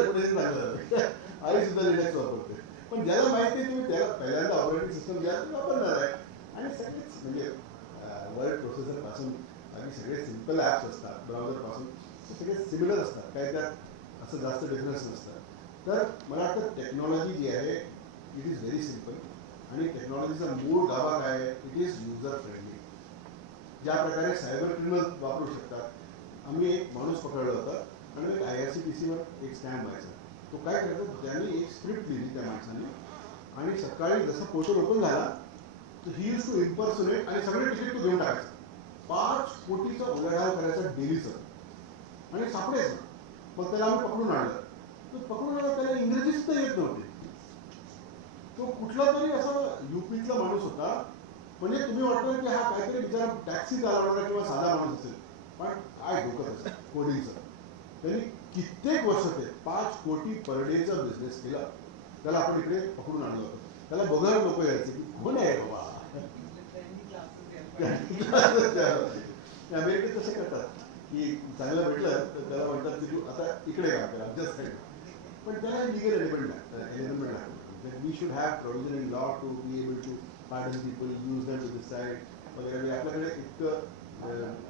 पुढे चांगलं आई सुद्धा लिनक्स वापरते. पण ज्याला माहिती आहे तुम्ही त्याला पहिल्यांदा ऑपरेटिंग सिस्टम ज्या वापरणार आहे. आणि सगळेच म्हणजे वर्ड प्रोसेसर पासून आणि सगळे सिम्पल ॲप्स असतात ब्राउझर पासून सगळे सिमिलर असतात. काय त्यात असं जास्त डिफरन्स नसतं. तर मला वाटतं टेक्नॉलॉजी जी आहे इट इज व्हेरी सिम्पल. आणि टेक्नॉलॉजीचा मूळ गाभा काय आहे इट इज युजर फ्रेंडली. ज्या प्रकारे सायबर क्रिमिनल वापरू शकतात. आम्ही एक माणूस पकडला होता आणि एक IRCTCवर एक स्कॅम व्हायचा. तो काय करतो त्यांनी एक स्क्रिप्ट लिहिली त्या माणसाने आणि सकाळी जसा पोर्टल ओपन झाला तर ही यूज टू इम्पर्सोनेट आणि सगळे तिकीट तो घेऊन टाकायचं. 5 कोटीचा उलाढाल करायचा डेलीचं आणि सापडायचं. मग त्याला आम्ही पकडून आणलं. तो पकडून आणला त्याला इंग्रजी सुद्धा येत नव्हती. तो कुठला तरी असा UPतला माणूस होता. म्हणजे तुम्ही वाटतं की हा काहीतरी बिचारा टॅक्सी चालवणारा किंवा साधा माणूस असेल. पण काय डोकं असेल कोडिंगचं. त्यांनी कित्येक वर्ष ते 5 कोटी पर डेचा बिझनेस केला. त्याला आपण इकडे पकडून आणलं होतं. त्याला बघायला लोक यायचे की कोण आहे बाबा. अमेरिकेत तसे करतात की चांगलं भेटलं तर त्याला म्हणतात की तू आता इकडे काम कर आमच्या साईड. पण त्याला लिगल एलिमेंट लागतं. We should have provision in law to be able to pardon people, use them to decide वगैरे. आपल्याकडे इतकं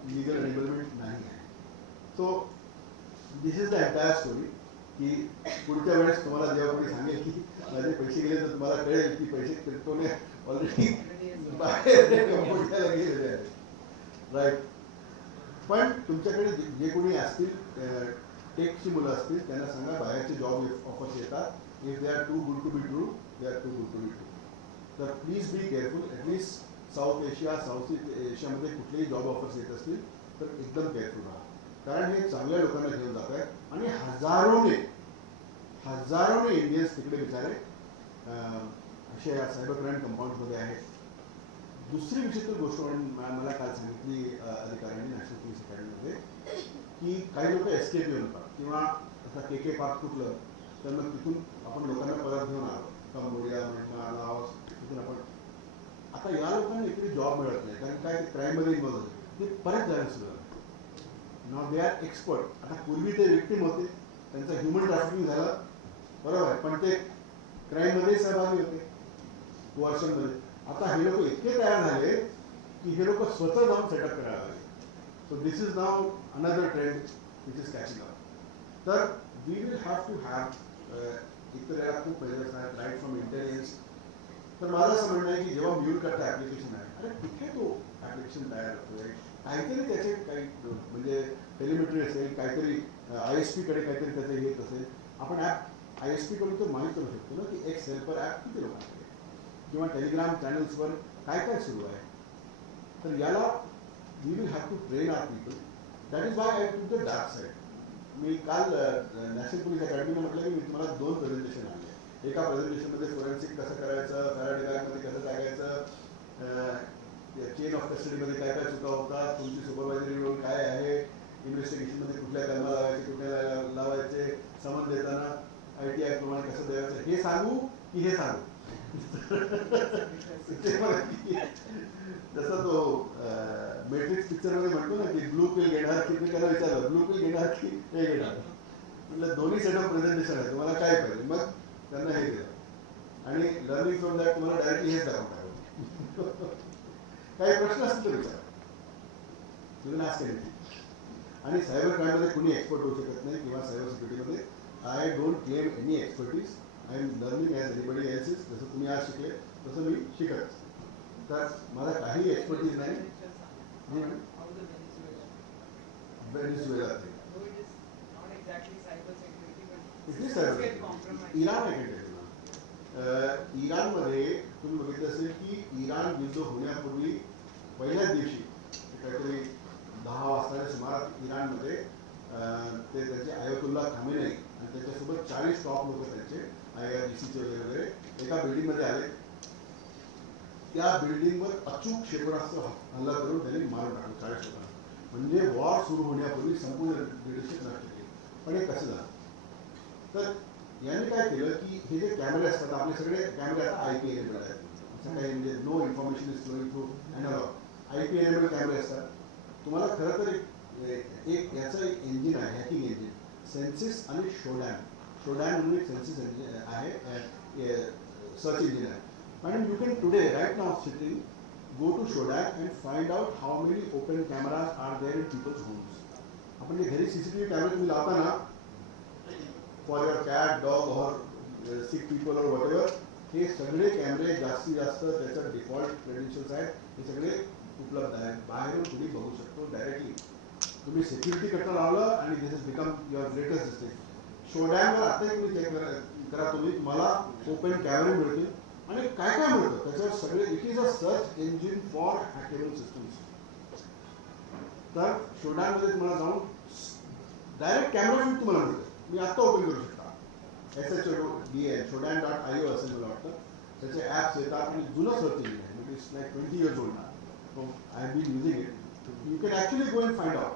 लीगल एनेबलमेंट नाही आहे. So this is the entire story की पुढच्या वेळेस तुम्हाला जेव्हा कोणी सांगेल की माझे पैसे गेले तर तुम्हाला कळेल की पैसे क्रिप्टोने ऑलरेडी बाहेर गेलेले आहेत. राईट. पण तुमच्याकडे जे कोणी असतील टेकची मुलं असतील त्यांना सांगा बाहेरचे जॉब ऑफर्स येतात. If they are too good to be true, they are too good to be true. तर please be careful. Atleast south Asia south एशियामध्ये कुठलेही जॉब ऑफर्स येत असतील तर एकदम केअरफुल राहा. कारण हे चांगल्या लोकांना घेऊन जात आहेत आणि हजारोने इंडियन्स तिकडे बिचारे असे सायबर क्राईम कंपाऊंडमध्ये आहेत. दुसरी विचित्र गोष्ट म्हणून मला काल सांगितली अधिकाऱ्यांनी नॅशनल पोलीस अकॅडमीमध्ये की काही लोक एस्केप येऊन येतात किंवा आता KK पार्क कुठलं तर मग तिथून आपण लोकांना परत घेऊन आलो. कंबोडिया म्यानमार लाओस तिथून आपण आता या लोकांना इकडे जॉब मिळत नाही कारण काय क्राईममध्ये इन्व्हॉल्व होते. ते परत जायला सुरू झालं. नाव दे आर एक्सपर्ट. आता पूर्वी ते विक्टिम होते त्यांचं ह्युमन ट्रॅफिकिंग झालं बरोबर आहे पण ते क्राईममध्ये सहभागी होते वर्षांमध्ये. आता हे लोक इतके तयार झाले की हे लोक स्वतः जाऊन सेटअप करायला लागले. So this is now another trend which is catching up. तर we will have to have एकतर याला खूप मेजर्स आहेत, राईट फ्रॉम इंटेलिजन्स. तर माझं असं म्हणणं आहे की जेव्हा म्यूट करता ॲप्लिकेशन आहे, अरे कुठे तो ॲप्लिकेशन तयार होतोय, काहीतरी त्याचे काही म्हणजे टेलिमेट्री असेल, काहीतरी ISP कडे काहीतरी त्याचे येत असेल. आपण ॲप ISP कडून तर माहीत करू शकतो ना की एक्स हेल्पर ॲप किती लोकांकडे किंवा टेलिग्राम चॅनल्सवर काय काय सुरू आहे. तर याला we will have to train our people. That is why I to the dark side. मी काल नॅशनल पोलीस अकॅडमीला म्हटलं की मी तुम्हाला 2 प्रेझेंटेशन आणले. एका प्रेझेंटेशनमध्ये फोरेन्सिक कसं करायचं, पॅराडिगारमध्ये कसं टाकायचं, चेन ऑफ कस्टडीमध्ये काय काय चुका होतात, तुमची सुपरवायझरी रोल काय आहे, इन्व्हेस्टिगेशनमध्ये कुठल्या कलमा लावायचे, कुठल्या लावायचे, समन देताना IT ॲक्ट प्रमाणे कसं द्यायचं हे सांगू की हे सांगू. जसं तो मॅट्रिक्स पिक्चरमध्ये म्हणतो ना की ब्लू पिल घेणार की मी त्याला विचारलं ब्लू पिल घेणार की हे घेणार. म्हटलं दोन्ही सेट ऑफ प्रेझेंटेशन आहे, तुम्हाला काय पाहिजे. मग त्यांना हे दिलं आणि लर्निंग फ्रॉम दॅट तुम्हाला डायरेक्टली हेच दाखवून टाकलं. काही प्रश्न असतील तर विचारा, तुम्ही आज केली. आणि सायबर क्राईममध्ये कुणी एक्सपर्ट होऊ शकत नाही किंवा सायबर सिक्युरिटीमध्ये I don't claim any expertise. I am learning as anybody else is. जसं तुम्ही आज शिकले तसं मी शिकत. तर मला काही एक्सपर्टीज नाही. व्हेनेझुएला इराण आहे. इराणमध्ये तुम्ही बघितलं असेल की इराण युद्ध होण्यापूर्वी पहिल्याच दिवशी काहीतरी 10 वाजता सुमार इराणमध्ये ते त्यांचे आयतुल्ला खामेनी आणि त्याच्यासोबत 40 टॉप लोक त्यांचे IRGCचे वगैरे एका बिल्डिंगमध्ये आले. त्या बिल्डिंगवर अचूक क्षेपणास्त्र हल्ला करून त्यांनी मारून टाकलं 40 लोकांना. म्हणजे वॉर सुरू होण्यापूर्वी संपूर्ण लीडरशिप नष्ट केली. पण हे कसं झालं तर यांनी काय केलं की हे जे कॅमेरे असतात, आपले सगळे कॅमेरे आता IP एनेबल्ड आहेत. असं काही म्हणजे no information is flowing through analog. IP enabled कॅमेरे असतात. तुम्हाला खरं तर एक याचं एक इंजिन आहे, हॅकिंग इंजिन, सेन्सिस आणि शोडॅन. शोडॅन म्हणून एक सेन्सिस इंजिन आहे, सर्च इंजिन आहे. आणि यू कॅन टुडे राईट नाव sitting go to Shodak and find out how many open cameras are there in people's homes. आपण जे घरी CCTV कॅमेरे तुम्ही लावता ना for your cat, dog or sick people or whatever, हे सगळे कॅमेरे जास्तीत जास्त त्याचं डिफॉल्ट क्रेडेन्शियल्स आहेत, हे सगळे उपलब्ध आहेत. बाहेरून तुम्ही बघू शकतो डायरेक्टली. तुम्ही सिक्युरिटी करता लावलं आणि this is become your greatest system. शोडॅनवर आता तुम्ही चेक करा तुम्ही, तुम्हाला ओपन कॅमेरे मिळतील आणि काय काय मिळतं त्याच्यावर सगळे. It is a search engine for हॅकेबल systems. तर शोडॅनमध्ये तुम्हाला जाऊन डायरेक्ट कॅमेरा फीड तुम्हाला मिळतं. मी आत्ता ओपन करू शकता. SHODAN Shodan.io असेल मला वाटतं. त्याचे ॲप्स येतात आणि जुनं सर्च इंजिन आहे, म्हणजे इट्स लाईक 20 years old ना. So I been using it. You can actually go and find out.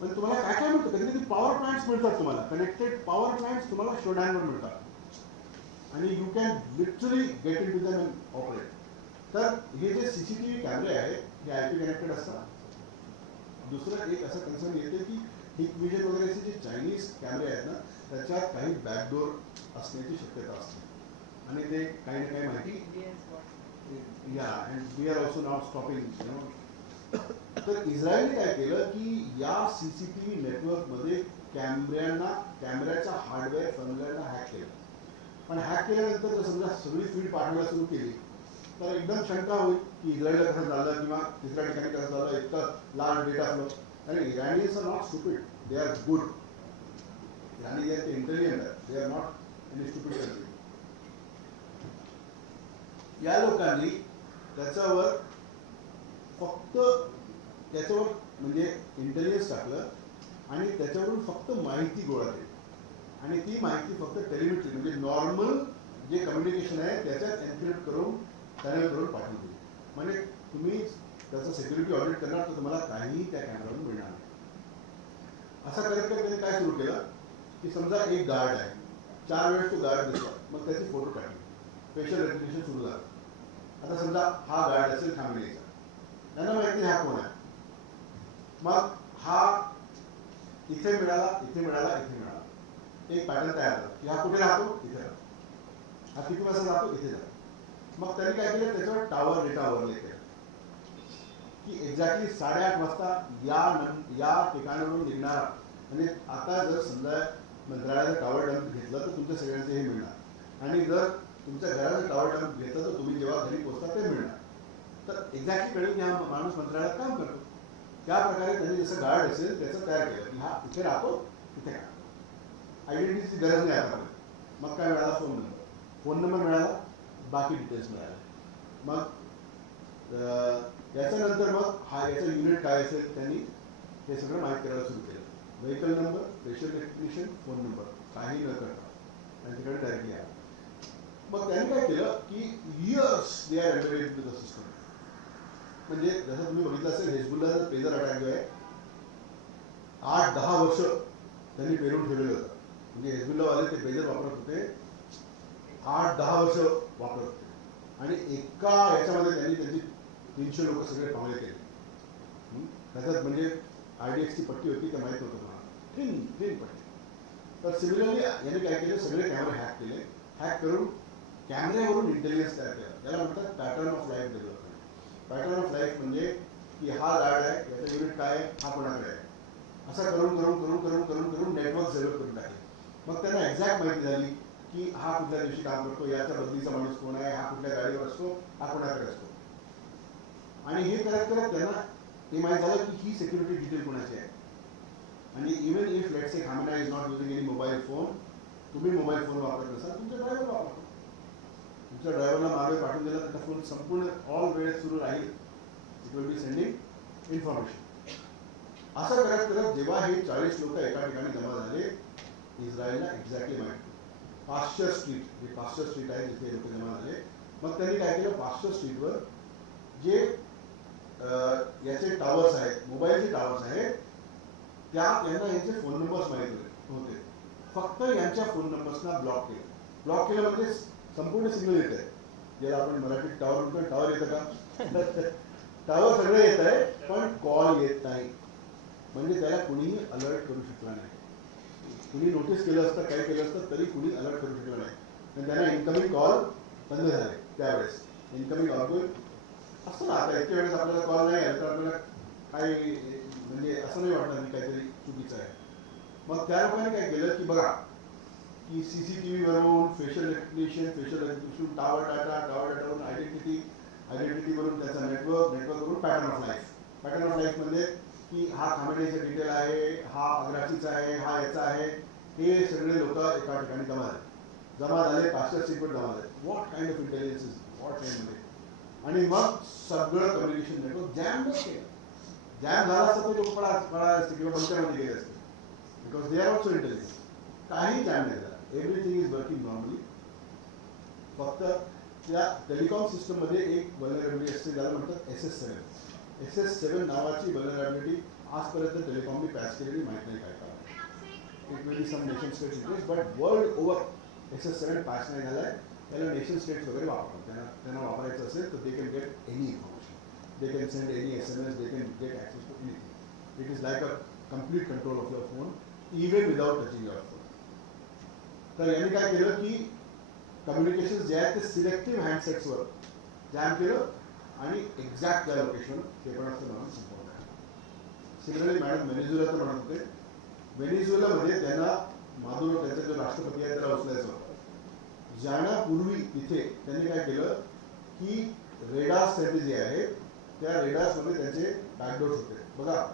पण तुम्हाला काय काय मिळतं, कधी कधी पॉवर प्लांट्स मिळतात तुम्हाला, कनेक्टेड पॉवर प्लांट्स तुम्हाला शोडॅनवर मिळतात आणि you can literally get in to dam and operate. तर हे जे CCTV कॅमेरे आहेत हे IP कनेक्टेड असतात. दुसरं एक असं कन्सर्न येते की हिकविजन वगैरेचे जे चायनीज कॅमेरे आहेत ना त्याच्यात काही बॅकडोर असण्याची शक्यता असते आणि ते काही ना काही माहिती या and we are also not stopping. तर इस्रायलने काय केलं की या CCTV नेटवर्कमध्ये कॅमेऱ्याच्या हार्डवेअर फर्मवेअरला हॅक केलं. पण हॅक केल्यानंतर जर समजा सगळी फीड पाठवायला सुरू केली तर एकदम शंका होईल की इस्रायलला कसं झालं किंवा तिसऱ्या ठिकाणी कसं झालं, इतकं लार्ज डेटा फ्लो. आणि Iranians are not stupid, they are good. इराणी जे इंटेलिजंट आहेत, they are not any stupid country. या लोकांनी त्याच्यावर फक्त म्हणजे इंटेलिजन्स टाकलं आणि त्याच्यावरून फक्त माहिती गोळा केली आणि ती माहिती फक्त टेलिमेट्री म्हणजे नॉर्मल जे कम्युनिकेशन आहे त्याच्यात एन्क्रिप्ट करून चॅनल करून पाठवून दिली. म्हणजे तुम्ही त्याचं सिक्युरिटी ऑडिट करणार तर तुम्हाला काहीही त्या कॅमेरावरून मिळणार नाही. असं करत करत त्यांनी काय सुरू केलं की समजा एक गार्ड आहे, 4 वेळेस तो गार्ड दिसला, मग त्याची फोटो काढली, फेशियल रेकग्निशन सुरू झालं. आता समजा हा गार्ड असेल खामनेचा, त्यांना माहिती हा कोण आहे. मग हा इथे मिळाला, इथे मिळाला, इथे मिळाला, एक पॅटर्न तयार झाला की हा कुठे राहतो, इथे राहतो, हा किती वाजता जातो, इथे जातो. मग त्यांनी काय केलं त्याच्यावर टावर डेटा ओव्हरले केला की एक्झॅक्टली 8:30 वाजता या ठिकाणावरून निघणारा. म्हणजे आता जर समजा मंत्रालयाचा टॉवर डंप घेतला तर तुमच्या सगळ्यांचं हे मिळणार, आणि जर तुमच्या घराचं टॉवर डंप घेतलं तर तुम्ही जेव्हा घरी पोहोचता ते मिळणार. तर एक्झॅक्टली कळेल की हा माणूस मंत्रालयात काम करतो. त्या प्रकारे त्यांनी जसं गार्ड असेल त्याचं तयार केलं की हा इथे राहतो, इथे राहतो. आयडेंटिटीची गरज नाही आता. मग काय मिळाला? फोन नंबर मिळाला, बाकी डिटेल्स मिळाले. मग याच्यानंतर मग हा याचं युनिट काय असेल त्यांनी हे सगळं माहीत करायला सुरू केलं. Vehicle number, facial recognition, phone number काही न करता त्यांच्याकडे डायरेक्टली आला. मग त्यांनी काय केलं की years they are embedded with the system. म्हणजे जसं तुम्ही बघितलं असेल हेजबुल्लाचा पेजर अटॅक जो आहे 8-10 वर्ष त्यांनी पेरून ठेवलेलं होतं. म्हणजे हेजबुल्लावाले ते पेजर वापरत होते, 8-10 वर्ष वापरत होते, आणि एका याच्यामध्ये त्यांनी त्यांची 300 लोक सगळे पावले केले. त्याच्यात म्हणजे IDXची पट्टी होती ते माहीत होतं मला, थीन पट्टी. तर सिमिलरली यांनी काय केलं, सगळे कॅमेरे हॅक केले. हॅक करून कॅमेऱ्यावरून इंटेलिजन्स तयार केला. त्याला म्हणतात pattern of life development. Pattern of life म्हणजे की हा गार्ड आहे, याचा युनिट काय आहे, हा कोणाकडे आहे, असं करून करून करून करून करून करून नेटवर्क डेव्हलप करून टाकले. मग त्यांना एक्झॅक्ट माहिती झाली की हा कुठल्या दिवशी काम करतो, याचा बदलीचा माणूस कोण आहे, हा कुठल्या गाडीवर असतो, हा कोणाकडे असतो. आणि हे करत करत त्यांना ते माहीत झालं की ही सिक्युरिटी डिटेल कोणाची आहे. आणि even if let's say Khamenei is not using any mobile phone, तुम्ही मोबाईल फोन वापरत नसाल, तुमच्या ड्रायव्हर वापरतो. तुमच्या ड्रायव्हरला मागे पाठवून दिला तर फोन संपूर्ण ऑल वेळेस सुरू राहील. It will be sending information. असं करत करत जेव्हा हे 40 लोक एका ठिकाणी जमा झाले, इस्रायलला एक्झॅक्टली माहिती पाश्चर स्ट्रीट, जे पाश्चर स्ट्रीट आहे जिथे लोक जमा झाले. मग त्यांनी काय केलं, पाश्चर स्ट्रीटवर जे याचे टावर्स आहेत, मोबाईलचे टावर्स आहेत, त्यांना यांचे फोन नंबर्स माहीत होते. फक्त यांच्या फोन नंबर्सना ब्लॉक केलं. ब्लॉक केलं म्हणजे संपूर्ण सिग्नल येत आहे, ज्याला आपण मराठीत टावर म्हणतो. टावर येतं का? टावर सगळं येत आहे, पण कॉल येत नाही. म्हणजे त्याला कुणीही अलर्ट करू शकला नाही. कुणी नोटीस केलं असतं, काय केलं असतं, तरी कुणी अलर्ट करू शकलं नाही. आणि त्यांना इन्कमिंग कॉल बंद झाले. त्यावेळेस इन्कमिंग आउटगोईंग असं ना, आता इतक्या वेळेस आपल्याला कॉल नाही आला तर आपल्याला काही म्हणजे असं नाही वाटणार की काहीतरी चुकीचं आहे. मग त्या लोकांनी काय केलं की बघा की CCTV वरून फेशियल रेकग्निशन, टावर डाटावरून आयडेंटिटीवरून त्याचा नेटवर्कवरून pattern of life. Pattern of life म्हणजे की हा खामेनेचा डिटेल आहे, हा अग्राचीचा आहे, हा याचा आहे. हे सगळे लोक एका ठिकाणी जमा झाले, पाश्चर स्ट्रीटवर जमा झाले. What kind of intelligence is what kind मध्ये. आणि मग सगळं कम्युनिकेशन नेटवर्क जॅम केलं. जॅम झाला असता ते लोक पळा असते किंवा बंकरमध्ये गेले असते, because they are also intelligence. काही जॅम नाही झाला. Everything is working normally. फक्त त्या टेलिकॉम सिस्टममध्ये एक व्हलनरेबिलिटी असते, ज्याला म्हणतात SS7 नावाची व्हलनरेबिलिटी आजपर्यंत टेलिकॉमने पॅच केलेली माहीत नाही काय कारण. It may be some nation states interest, but world over SS7 patch नाही झाला आहे. त्याला नेशन स्टेट्स वगैरे वापरतात. त्यांना वापरायचं असेल तर they can get any information, they can send any SMS, they can get access to anything. It is like a complete control of your phone even without touching your phone. तर यांनी काय केलं की कम्युनिकेशन जे आहे ते सिलेक्टिव्ह हँडसेट्सवर जॅम केलं आणि एक्झॅक्ट त्या लोकेशन क्षेपणास्त्र म्हणून संपवलं. सिमिलरली मॅडम व्हेनेझुएलाचं म्हणत होते. व्हेनेझुएलामध्ये त्यांना मादुरो, त्यांचा जो राष्ट्रपती आहे त्याला उचलायचं होतं. जाण्यापूर्वी तिथे त्यांनी काय केलं की रेडार स्ट्रॅटेजी आहे, त्या रेडार्समध्ये त्यांचे बॅकडोर्स होते. बघा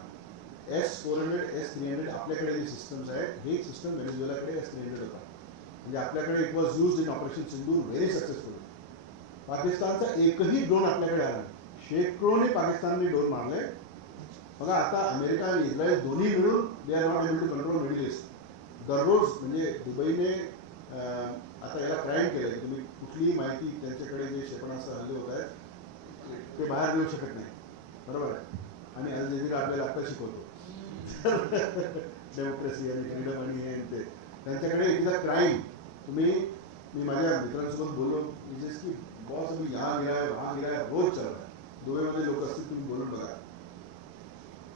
S-400, S-300 आपल्याकडे जे सिस्टम्स आहेत, हे सिस्टम व्हेनेझुएलाकडे S-300 होता. म्हणजे आपल्याकडे it was used in operation Sindur very successful. पाकिस्तानचा एकही ड्रोन आपल्याकडे आला नाही. शेकडोने पाकिस्तानने ड्रोन मारले. बघा आता अमेरिका आणि इस्रायल दोन्ही मिळून they are not able to control middle east. दररोज म्हणजे दुबईने आता याला क्राईम केलं की तुम्ही कुठलीही माहिती त्यांच्याकडे जे क्षेपणास्त्र हल्ले होत आहेत ते बाहेर देऊ शकत नाही, बरोबर आहे. आणि अल जझीरा आपल्याला आता शिकवतो डेमोक्रेसी आणि फ्रीडम आणि हे ते. त्यांच्याकडे इट इज अ क्राईम. मी माझ्या मित्रांसोबत बोललो की बॉस अभी यहाँ गिरा है वहाँ गिरा है, रोज चल रहा है. दुबईमध्ये लोक असतील, तुम्ही बोलून बघा.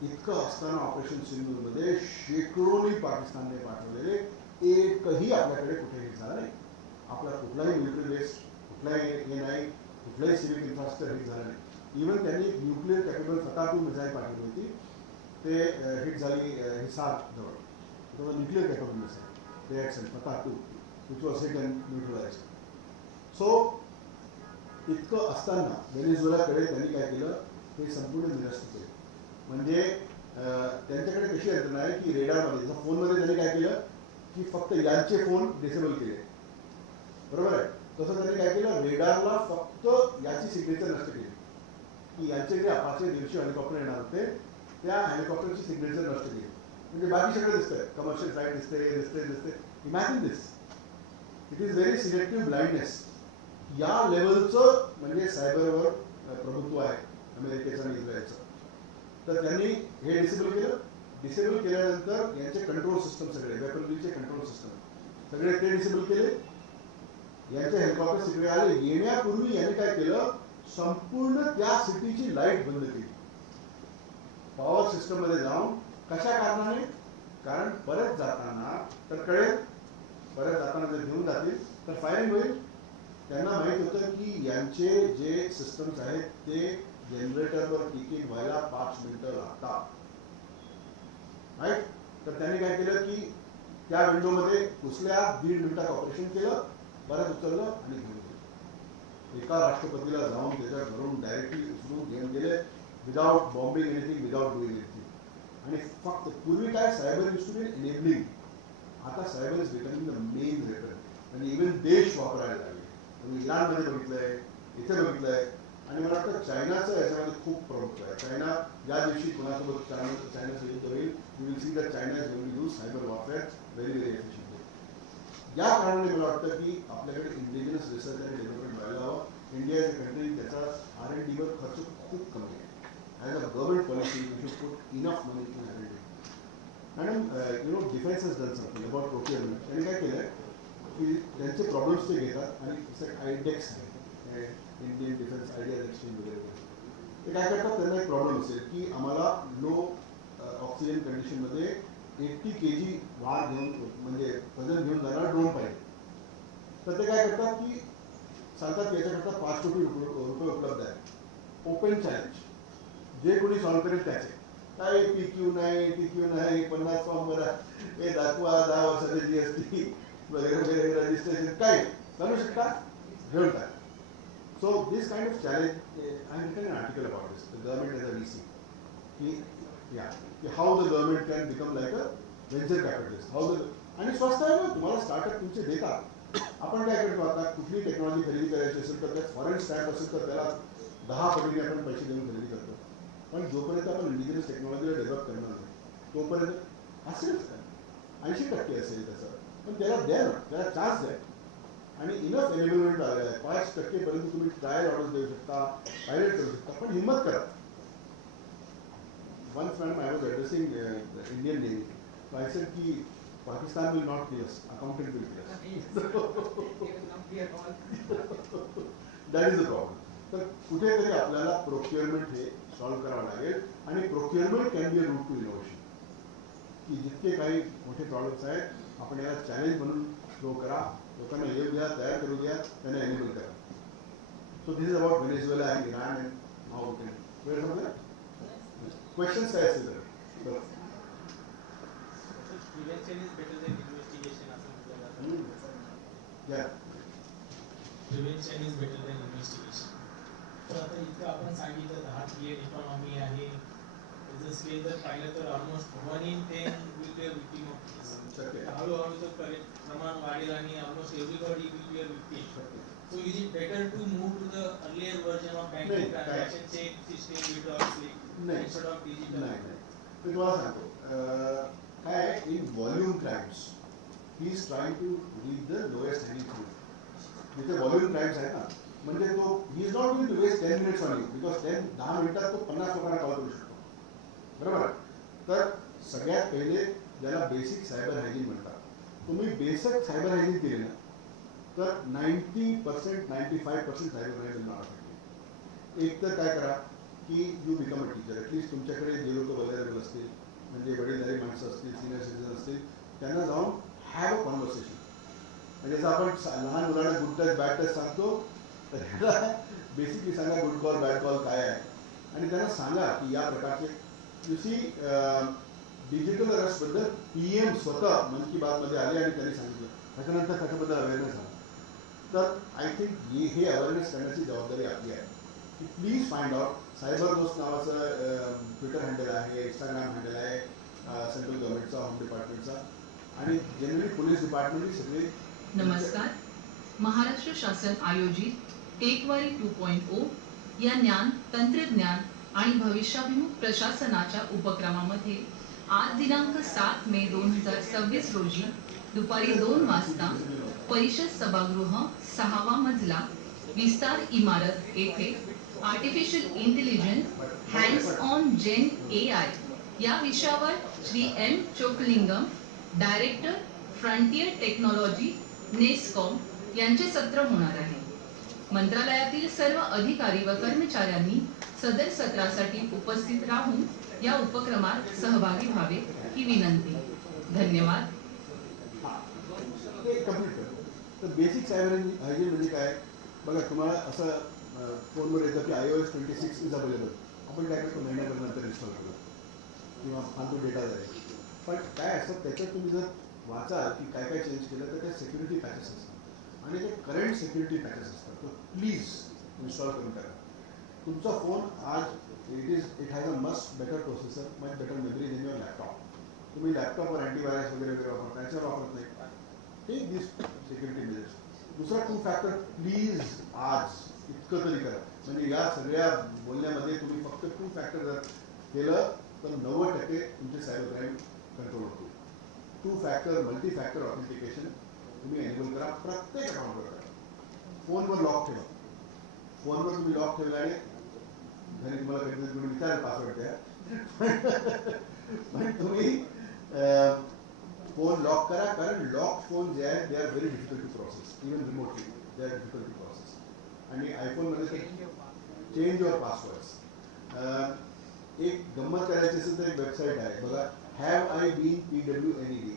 इतकं असताना ऑपरेशन सिंदूरमध्ये शेकडोनी पाकिस्तानने पाठवलेले एकही आपल्याकडे कुठे हिट झाला नाही. आपला कुठलाही मिलिटरी बेस, कुठलाही हे नाही, कुठलाही सिव्हिल इन्फ्रास्ट्रक्चर हिट झालं नाही. इव्हन त्यांनी न्यूक्लिअर कॅपेबल फता-2 मिसाईल पाठवली होती, ते हिट झाली हिसार जवळ. Nuclear capable missile. they had sent Fatah 2, which was hit and neutralized. So इतकं असताना व्हेनेझुएलाकडे त्यांनी काय केलं, हे संपूर्ण निरस्त केलं. म्हणजे त्यांच्याकडे कशी यंत्रणा आहे की रेडारमध्ये, जसं फोनमध्ये त्यांनी काय केलं की फक्त यांचे फोन डिसेबल केले, बरोबर आहे. तसं त्यांनी काय केलं, रेडारला फक्त याची सिग्नेचर नष्ट केली, की यांचे जे अपाचे 150 हेलिकॉप्टर येणार होते त्या हेलिकॉप्टरची सिग्नेचर नष्ट केली. म्हणजे बाकी सगळं दिसतंय, कमर्शियल फ्लाईट दिसते. Imagine this, it is very selective blindness. या लेवलचं म्हणजे सायबरवर प्रभुत्व आहे अमेरिकेचं आणि इस्रायलचं. तर त्यांनी हे डिसेबल केलं. डिसेबल केल्यानंतर यांचे कंट्रोल सिस्टम सगळे, वेपनरीचे कंट्रोल सिस्टम सगळे ते डिसेबल केले. यांचे हेलिकॉप्टर तिकडे आले. येण्यापूर्वी यांनी काय केलं, संपूर्ण त्या सिटीची लाईट बंद केली पॉवर सिस्टम मध्ये जाऊन. कशा कारणाने, कारण परत जाताना तर कळेल, परत जाताना जर घेऊन जातील तर फायरिंग होईल. त्यांना माहित होतं की यांचे जे सिस्टम्स आहेत ते जनरेटरवर किकिंग व्हायला 5 मिनिटं लागतात, राईट. तर त्यांनी काय केलं की त्या विंडोमध्ये घुसल्या, 1.5 मिनिटात ऑपरेशन केलं, परत उचललं आणि घेऊन गेलं. एका राष्ट्रपतीला जाऊन त्याच्या घरून डायरेक्टली उचलून घेऊन गेले, without bombing anything, without doing anything. आणि फक्त पूर्वी काय cyber used to be enabling, आता cyber is becoming the main weapon. आणि इव्हन देश वापरायला लागले. तुम्ही इराणमध्ये बघितलंय, इथे बघितलंय. आणि मला वाटतं चायनाचं याच्यामध्ये खूप प्रमुख आहे. चायना ज्या दिवशी कोणासोबत चायनाचं युद्ध होईल, you will see that China is going to use cyber warfare very efficiently. या कारणाने मला वाटतं की आपल्याकडे इंडिजिनस रिसर्च आणि डेव्हलपमेंट व्हायला हवं. इंडिया इज अ कंट्री त्याचा R&D वर खर्च खूप कमी आहे. As a government policy we should put enough money in R&D. Madam defence has done something about procurement. त्यांनी काय केलंय की त्यांचे प्रॉब्लेम्स ते घेतात आणि आयडेक्स आहे, इंडियन डिफेन्स आयडिया एक्सचेंज वगैरे. ते काय करतात, त्यांना एक प्रॉब्लेम असेल की आम्हाला लो ऑक्सिजन कंडिशनमध्ये 80 kg वार घेऊन, म्हणजे वजन घेऊन जाणारा ड्रोन पाहिजे. तर ते काय करतात की सांगतात की याच्याकरता 5 कोटी रुपये उपलब्ध आहे. ओपन चॅलेंज, जे कोणी सॉल्व्ह करेल त्याचे. काय PQ नाही, 50 फॉर्म भरा, हे दाखवा, 10 वर्षाचे GST वगैरे वगैरे, रजिस्ट्रेशन, काय करू शकता, घेऊन टाक. So this kind of challenge, I have written an article about this, the government as a VC. How the government can become like a venture capitalist. How the, आणि स्वस्त आहे ना, तुम्हाला स्टार्टअप तुमचे देतात. आपण काय करतो आता, कुठली टेक्नॉलॉजी खरेदी करायची असेल तर त्यात फॉरेन स्टॅम्प असेल तर त्याला 10 पटीने आपण पैसे देऊन खरेदी करतो. पण जोपर्यंत आपण इंडिजिनस टेक्नॉलॉजीला डेव्हलप करणार नाही तोपर्यंत असेलच काय, 80% असेल त्याचं. पण त्याला द्या ना, त्याला चान्स द्या. आणि इनफ एनेबलमेंट आलेलं आहे. 5% पर्यंत तुम्ही ट्रायल ऑर्डर देऊ शकता, पायलट करू शकता, पण हिंमत करा. Once madam, I was addressing the Indian Navy. So I said कि Pakistan will not kill us, accountant will kill us. That is the problem. तर कुठेतरी आपल्याला प्रोक्युअरमेंट हे सॉल्व्ह करावं लागेल. आणि procurement can be a route to innovation. की जितके काही मोठे प्रॉब्लेम्स आहेत आपण याला चॅलेंज म्हणून थ्रो करा, लोकांना येऊ द्या, तयार करू द्या, त्यांना एनेबल करा. So this is about Venezuela and Iran and how we can. वेळ संपला? क्वेश्चन्स काय असतील तर? Prevention is better than investigation असं म्हटलं जातं. या Prevention is better than investigation. तर आता इतकं आपण सांगितलं 10 ट्रिलियन इकॉनॉमी आहे. जसं जर पाहिलं तर almost 1 in 10 will be a victim of this. हळूहळू तो प्रमाण वाढेल आणि almost everybody will be a victim. So is it better to move to the earlier version of banking transaction check system without slip instead of digital? नाही. मी तुम्हाला सांगतो काय, in volume crimes he is trying to reach the lowest hanging fruit. जिथे व्हॉल्यूम क्राईम्स आहेत ना, म्हणजे तो he is not going to waste 10 minutes on you, because 10 मिनिटात तो 50 लोकांना कॉल करू शकतो, बरोबर. तर सगळ्यात पहिले ज्याला बेसिक सायबर हायजीन म्हणतात, तुम्ही बेसिक सायबर हायजीन केली ना तर 90%, 95% सायबर हायजीन नाव. एक तर काय करा की you become a teacher. At least तुमच्याकडे जे लोक अवेलेबल असतील, म्हणजे वडीलधारी माणसं असतील, सिनियर सिटीजन असतील, त्यांना जाऊन हॅव अ कॉन्व्हर्सेशन. म्हणजे जसं आपण लहान मुलांना गुड टच बॅड टच सांगतो, तर ह्याला बेसिकली सांगा गुड कॉल बॅड कॉल काय आहे, आणि त्यांना सांगा की या प्रकारचे यू सी डिजिटल अरेस्टबद्दल PM स्वतः मन की बातमध्ये आले आणि त्यांनी सांगितलं. त्याच्यानंतर त्याच्याबद्दल अवेअरनेस झाला. तर आय थिंक हे अवेअरनेस करण्याची जबाबदारी आपली आहे की प्लीज फाइंड आउट. सायबर दोस्त नावाचं ट्विटर हँडल आहे, इंस्टाग्राम हँडल आहे सेंट्रल गव्हर्नमेंटचा, होम डिपार्टमेंटचा आणि जनरली पोलीस डिपार्टमेंटही सगळे. नमस्कार. महाराष्ट्र शासन आयोजित टेकवारी 2.0 या ज्ञान, तंत्रज्ञान आणि भविष्याभिमुख प्रशासनाच्या उपक्रमामध्ये आज दिनांक 7 मे 2026 रोजी दुपारी 2 वाजता परिषद सभागृह 6वा मजला विस्तार इमारत येथे artificial intelligence hands on gen AI या विषयावर Shri M. Chokalingam, director frontier technology NASSCOM यांचे सत्र होणार आहे. मंत्रालयातील सर्व अधिकारी व कर्मचाऱ्यांनी सदर सत्रासाठी उपस्थित राहून या उपक्रमात सहभागी व्हावे ही विनंती. धन्यवाद. कंप्लीट कर. तर बेसिक सायबर हायजीन म्हणजे काय बघा. तुम्हाला असं फोनवर येतं की iOS 26 इज अवेलेबल. आपण काय करतो महिन्याभरानंतर इन्स्टॉल करतो किंवा फालतू डेटा जाईल. पण काय असतं त्याच्यात तुम्ही जर वाचाल की काय काय चेंज केलं तर त्या सिक्युरिटी पॅचेस असतात आणि ते करंट सिक्युरिटी पॅचेस असतात. तर प्लीज इन्स्टॉल करून टाका. तुमचा फोन आज it has a must better processor, much better memory than your laptop. तुम्ही लॅपटॉपवर अँटीव्हायरस वगैरे वापरता, त्याच्यावर वापरत नाही. Take this security measures. दुसरा 2 फॅक्टर प्लीज आज इतकं तरी करा. म्हणजे या सगळ्या बोलण्यामध्ये तुम्ही फक्त 2 फॅक्टर जर केलं तर 90% तुमचे सायबर क्राईम कंट्रोल होतो. 2 फॅक्टर मल्टी फॅक्टर ऑथेंटिकेशन तुम्ही एनेबल करा प्रत्येक अकाउंटवर करा. फोनवर लॉक ठेवा. फोनवर तुम्ही लॉक ठेवला आणि घरी तुम्हाला कधी तुम्ही विचाराल पासवर्ड द्या पण तुम्ही फोन लॉक करा. कारण लॉक फोन जे आहे they are very difficult to process. Even remotely they are difficult to process. आणि आयफोनमध्ये चेंज युअर पासवर्ड्स. एक गंमत करायची असेल तर एक वेबसाईट आहे बघा, have I been PWNED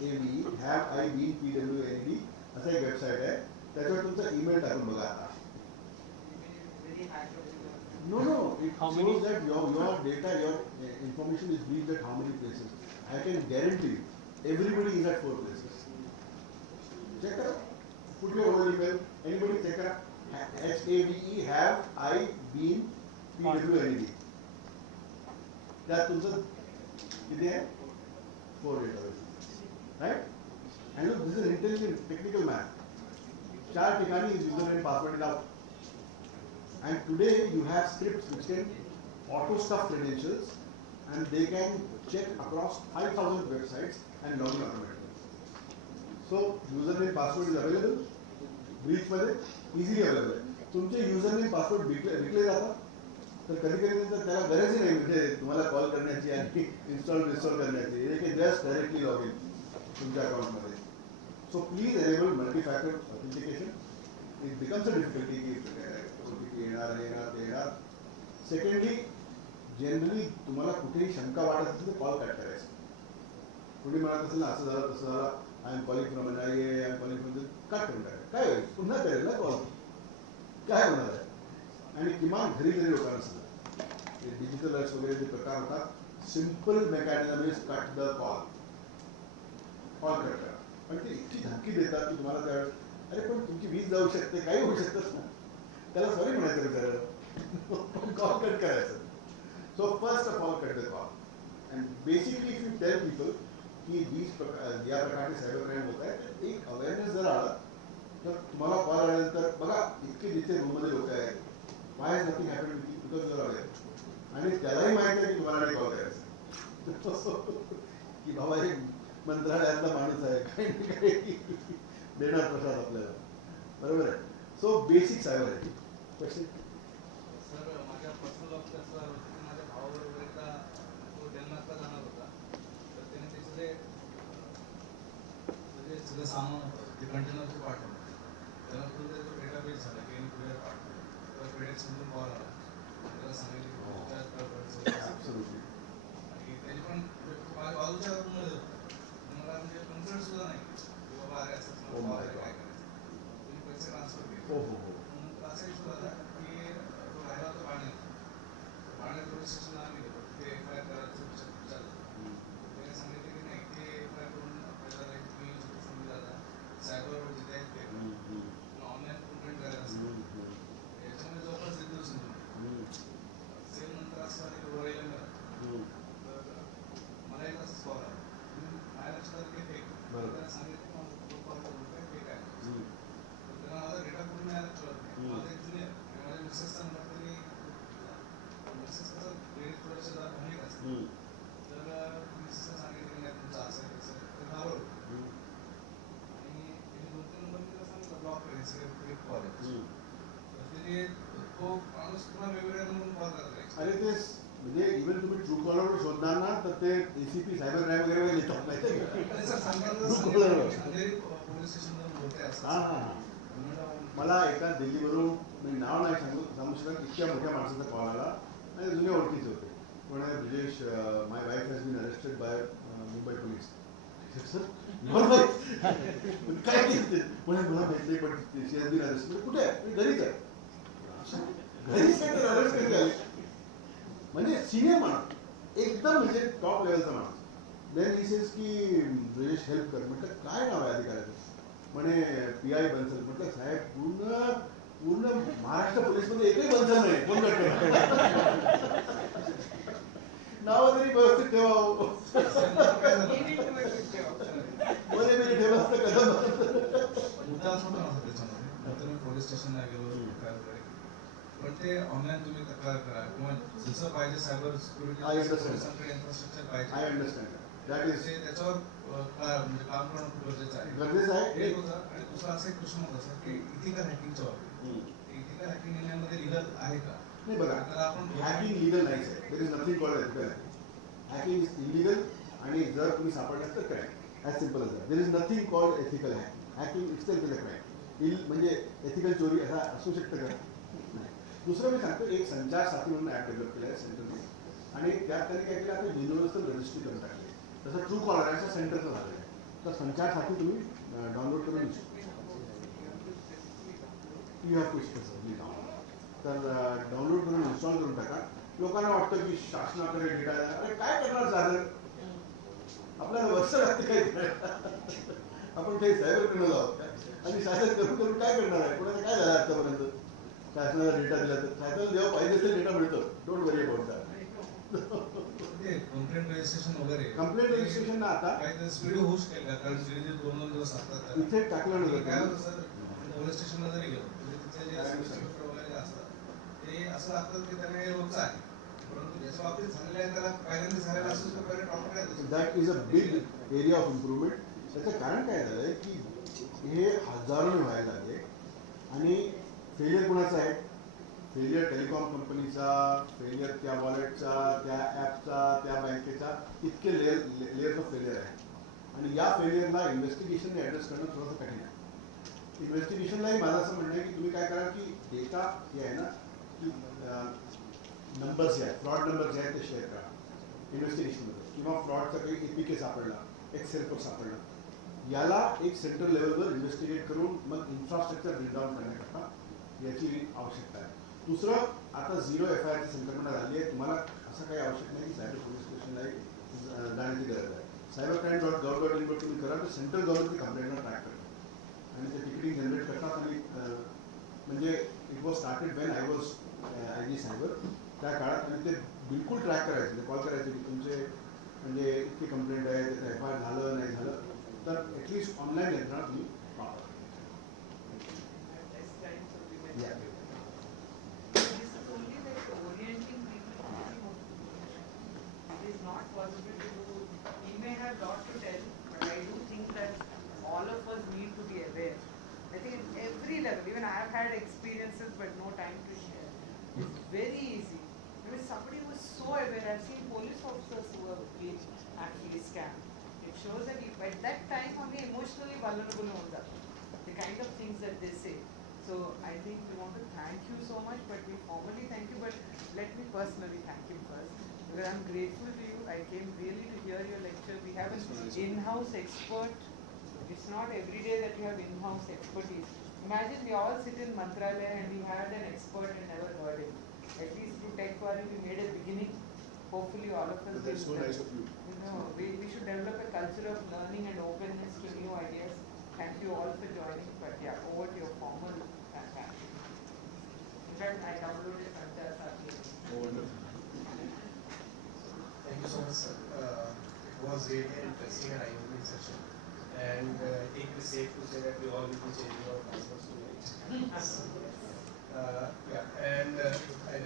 HAVE have I been PWNED असं एक वेबसाईट आहे. त्याच्यावर तुमचा ईमेल टाकून बघा. आता no it shows that your data, your information is leaked at how many places. I can guarantee you everybody is at 4 places. Check it. Put your own email. Anybody check it. HAVE have I been PWNED. त्यात तुमचं किती आहे 4 database right. and look, this is an intelligent technical man. 4 ठिकाणी युजर नेम पासवर्ड लाव. And today you have scripts which can auto stuff credentials and they can check across 5,000 websites and log in automatically. So username password is available. Breach मध्ये easily available. तुमचे username password विकले जातात तर कधी कधी त्याला गरजही नाही म्हणजे तुम्हाला कॉल करण्याची आणि इन्स्टॉल करण्याची. they can just directly log in तुमच्या अकाउंटमध्ये. So please enable multi-factor authentication. It becomes a difficulty की येणार. सेकंडली जनरली तुम्हाला कुठेही शंका वाटत असेल तर कॉल कट करायचा. कुणी म्हणत असेल ना असं झालं तसं झालं, I am calling from NIA, I am calling from cut करून टाका. काय होईल पुन्हा करेल ना कॉल, काय होणार आहे. आणि किमान घरी लोकांना सांगा डिजिटल अर्ट्स वगैरे जे प्रकार होतात simple mechanism is cut the call cut करा. पण ते इतकी धमकी देतात की तुम्हाला त्यावेळेस अरे पण तुमची वीज जाऊ शकते, काही होऊ शकतच ना, त्याला सॉरी म्हणायचं विचारायला कॉल कट करायचं. So first of all cut the call. And basically if you tell people की या प्रकारचे सायबर क्राईम होत आहे तर एक अवेअरनेस जर आला तर तुम्हाला कॉल आल्यानंतर बघा इतके जिथे रूममध्ये लोक आहेत, why is nothing happen with you because you are aware. आणि त्यालाही माहिती आहे की तुम्हाला नाही कॉल करायचं की बाबा हे मंत्रालयातला माणूस आहे काही देणार प्रसाद आपल्याला, बरोबर आहे. सो बेसिक सायबर आहे. क्वेश्चन सर माझ्या पर्सनल ऑफिसर माझ्या भावावर वगैरे तो डेन्मार्कला जाणार होता तर त्याने त्याचे म्हणजे सगळं सामान ते कंटेनरचे पाठवलं. त्याला पुढे त्याचा डेटाबेस झाला की कुरिअर पाठवलं तर फेडेक्समधून कॉल आला. त्याला सांगितलं आणि त्याने पण माझ्या बाजूच्या रूममध्ये होतं. मला म्हणजे कन्सर्न सुद्धा नाही की बाबा अरे असं काय करायचं, तुम्ही पैसे ट्रान्सफर केले. हो हो हो. असं एक झालं की तो राहिला होता पाण्यात पोलीस स्टेशनला आम्ही गेलो. ते FIR करायचं चाललं कॉल आहे. तर ते तो माणूस पुन्हा वेगवेगळ्या म्हणून कॉल करतो. अरे ते म्हणजे इव्हन तुम्ही ट्रू कॉलरवर शोधणार ना तर ते एसीपी सायबर क्राईम वगैरे येतात माहिती आहे का? आणि सर सांगताना True caller वर. अंधेरी पोलीस स्टेशनवर होते असं. हां हां मला एका दिल्लीवरून मी नाव नाही सांगू शकत इतक्या मोठ्या माणसाचा कॉल आला आणि जुने ओळखीचे होते. म्हणे Brijesh my wife has been arrested by Mumbai police. Sir मला काय केलं म्हणे मला माहिती नाही पण शी हॅज बीन अरेस्टेड. कुठे आहे? घरीच आहे. घरीच काय तर अरेस्ट कधी झाली म्हणजे सिनियर माणूस एकदम म्हणजे टॉप लेवलचा माणूस. देन ही सेज की ब्रिजेश हेल्प कर. म्हटलं काय नाव आहे अधिकाऱ्याचं? म्हणे PI बन्सल. म्हटलं साहेब पूर्ण पूर्ण महाराष्ट्र पोलीसमध्ये एकही बन्सल नाही. कोण करतो नाव तरी व्यवस्थित ठेवावं. मध्ये मी ठेवलं असतं कदम. मुद्दा असं होता ना त्याच्यामध्ये तुम्ही पोलीस स्टेशनला गेलो तक्रार वगैरे पण ते ऑनलाईन तुम्ही तक्रार करा किंवा जसं पाहिजे सायबर I सिक्युरिटी understand. पोलिसांकडे इन्फ्रास्ट्रक्चर आय पाहिजे अंडरस्टँड दॅट इज त्याच्यावर म्हणजे काम करणं खूप गरजेचं आहे. गरजेचं आहे. एक होतं आणि दुसरा असं एक प्रश्न होता सर की इथिकल हॅकिंगच्या बाबतीत इथिकल हॅकिंग इंडियामध्ये लिगल आहे का? नाही बघा तर आपण हॅकिंग लिगल नाहीच आहे. There is nothing called ethical hacking is illegal आणि जर तुम्ही सापडलात तर crime as simple as that. There is nothing called ethical hacking. Hacking itself is a crime. म्हणजे एथिकल चोरी असा असू शकतं का? नाही. दुसरं मी सांगतो एक संचार साथी म्हणून ॲप डेव्हलप केलं आहे सेंटरने आणि त्यात त्यांनी काय केलं आता युनिव्हर्सल रजिस्ट्री करून टाकली. तसं ट्रू कॉलर याच्या सेंटरचं झालं आहे. तर संचार साथी तुम्ही डाउनलोड करून यू हॅव टू स्पेसिफिकली तर डाउनलोड करून इन्स्टॉल करून टाका. लोकांना वाटतं की शासनाकडे डेटा अरे काय करणार झालं आपल्याला वर्ष लागते काय आपण काही सायबर क्रिमिनल आहोत आणि शासन करून करून काय करणार आहे? कोणाला काय झालं आतापर्यंत? शासनाला डेटा दिला तर शासनाला जेव्हा पाहिजे असेल डेटा मिळतो. Don't worry about that. Complaint registration वगैरे कंप्लेंट रजिस्ट्रेशन आता काही स्पीड होऊ शकेल का? कारण जे 2-2 दिवस असतात इथे टाकलं काय नव्हतं. होतं सर पोलीस स्टेशनला जरी गेलो म्हणजे तिथले जे इन्स्पेक्टर वगैरे असतात ते असं लागतं की त्यांना हे रोजचं आहे परंतु ज्याच्या बाबतीत झालेलं आहे त्याला पहिल्यांदा झालेलं असेल तर पहिले doctor that is a big area of improvement. त्याचं कारण काय झालंय की हे हजारोने व्हायला लागले आणि फेलियर कुणाचा आहे? फेलियर टेलिकॉम कंपनीचा, फेलियर त्या वॉलेटचा, त्या ॲपचा, त्या बँकेचा, इतके लेयर्स ऑफ फेलियर आहे. आणि या फेलियरला इन्व्हेस्टिगेशनने ॲड्रेस करणं थोडंसं कठीण आहे. इन्व्हेस्टिगेशनलाही माझं असं म्हणणं आहे की तुम्ही काय करा की डेटा हे आहे ना की नंबर्स आहेत फ्रॉड नंबर जे आहेत ते शेअर करा इन्व्हेस्टिगेशनमध्ये किंवा फ्रॉडचा काही APK सापडला एक्सेल कोड सापडला याला एक सेंट्रल लेवलवर इन्व्हेस्टिगेट करून मग इन्फ्रास्ट्रक्चर बिल्ड डाऊन करण्याकरता याची आवश्यकता आहे. दुसरं आता 0 FIRची संकल्पना झाली आहे. तुम्हाला असं काही आवश्यक नाही की सायबर पोलीस स्टेशनला जाण्याची गरज आहे. cybercrime.gov.in वर तुम्ही करा तर सेंट्रल गव्हर्नमेंट कंप्लेंटला ट्रॅक करतात आणि ते टिकिटिंग जनरेट करतात आणि म्हणजे it was started when I was IG cyber त्या काळात आणि ते बिलकुल ट्रॅक करायचे कॉल करायचे की तुमचे म्हणजे इतकी कंप्लेंट आहे त्याचं FIR झालं नाही झालं तर ॲटलिस्ट ऑनलाईन यंत्रणा तुम्ही वापरा. Not possible to do. He may have lot to tell, but I do think that all of us need to be aware. I think at every level, even I have had experiences but no time to share. It's very easy. I mean, somebody was so aware. I've seen police officers who have been actually scammed. It shows that if at that time only emotionally vulnerable on that, the kind of things that they say. So I think we want to thank you so much, but we formally thank you, but let me personally thank you first. Because I'm grateful to you. I came really to hear your lecture. We have an in-house expert. It's not every day that you have in-house expertise. Imagine we all sit in Mantralaya and we had an expert and never heard him. At least through TechWari we made a beginning. Hopefully all of us That's so nice of you. We should develop a culture of learning and openness to new ideas. Thank you all for joining. But yeah, over to your formal fantastic. In fact, I downloaded Sanchar Sathi. Oh, wonderful. Thank you so much, sir. It was really an interesting and eye-opening session. And I think it's safe to say that we all will be changing our passwords tonight. Yeah, and I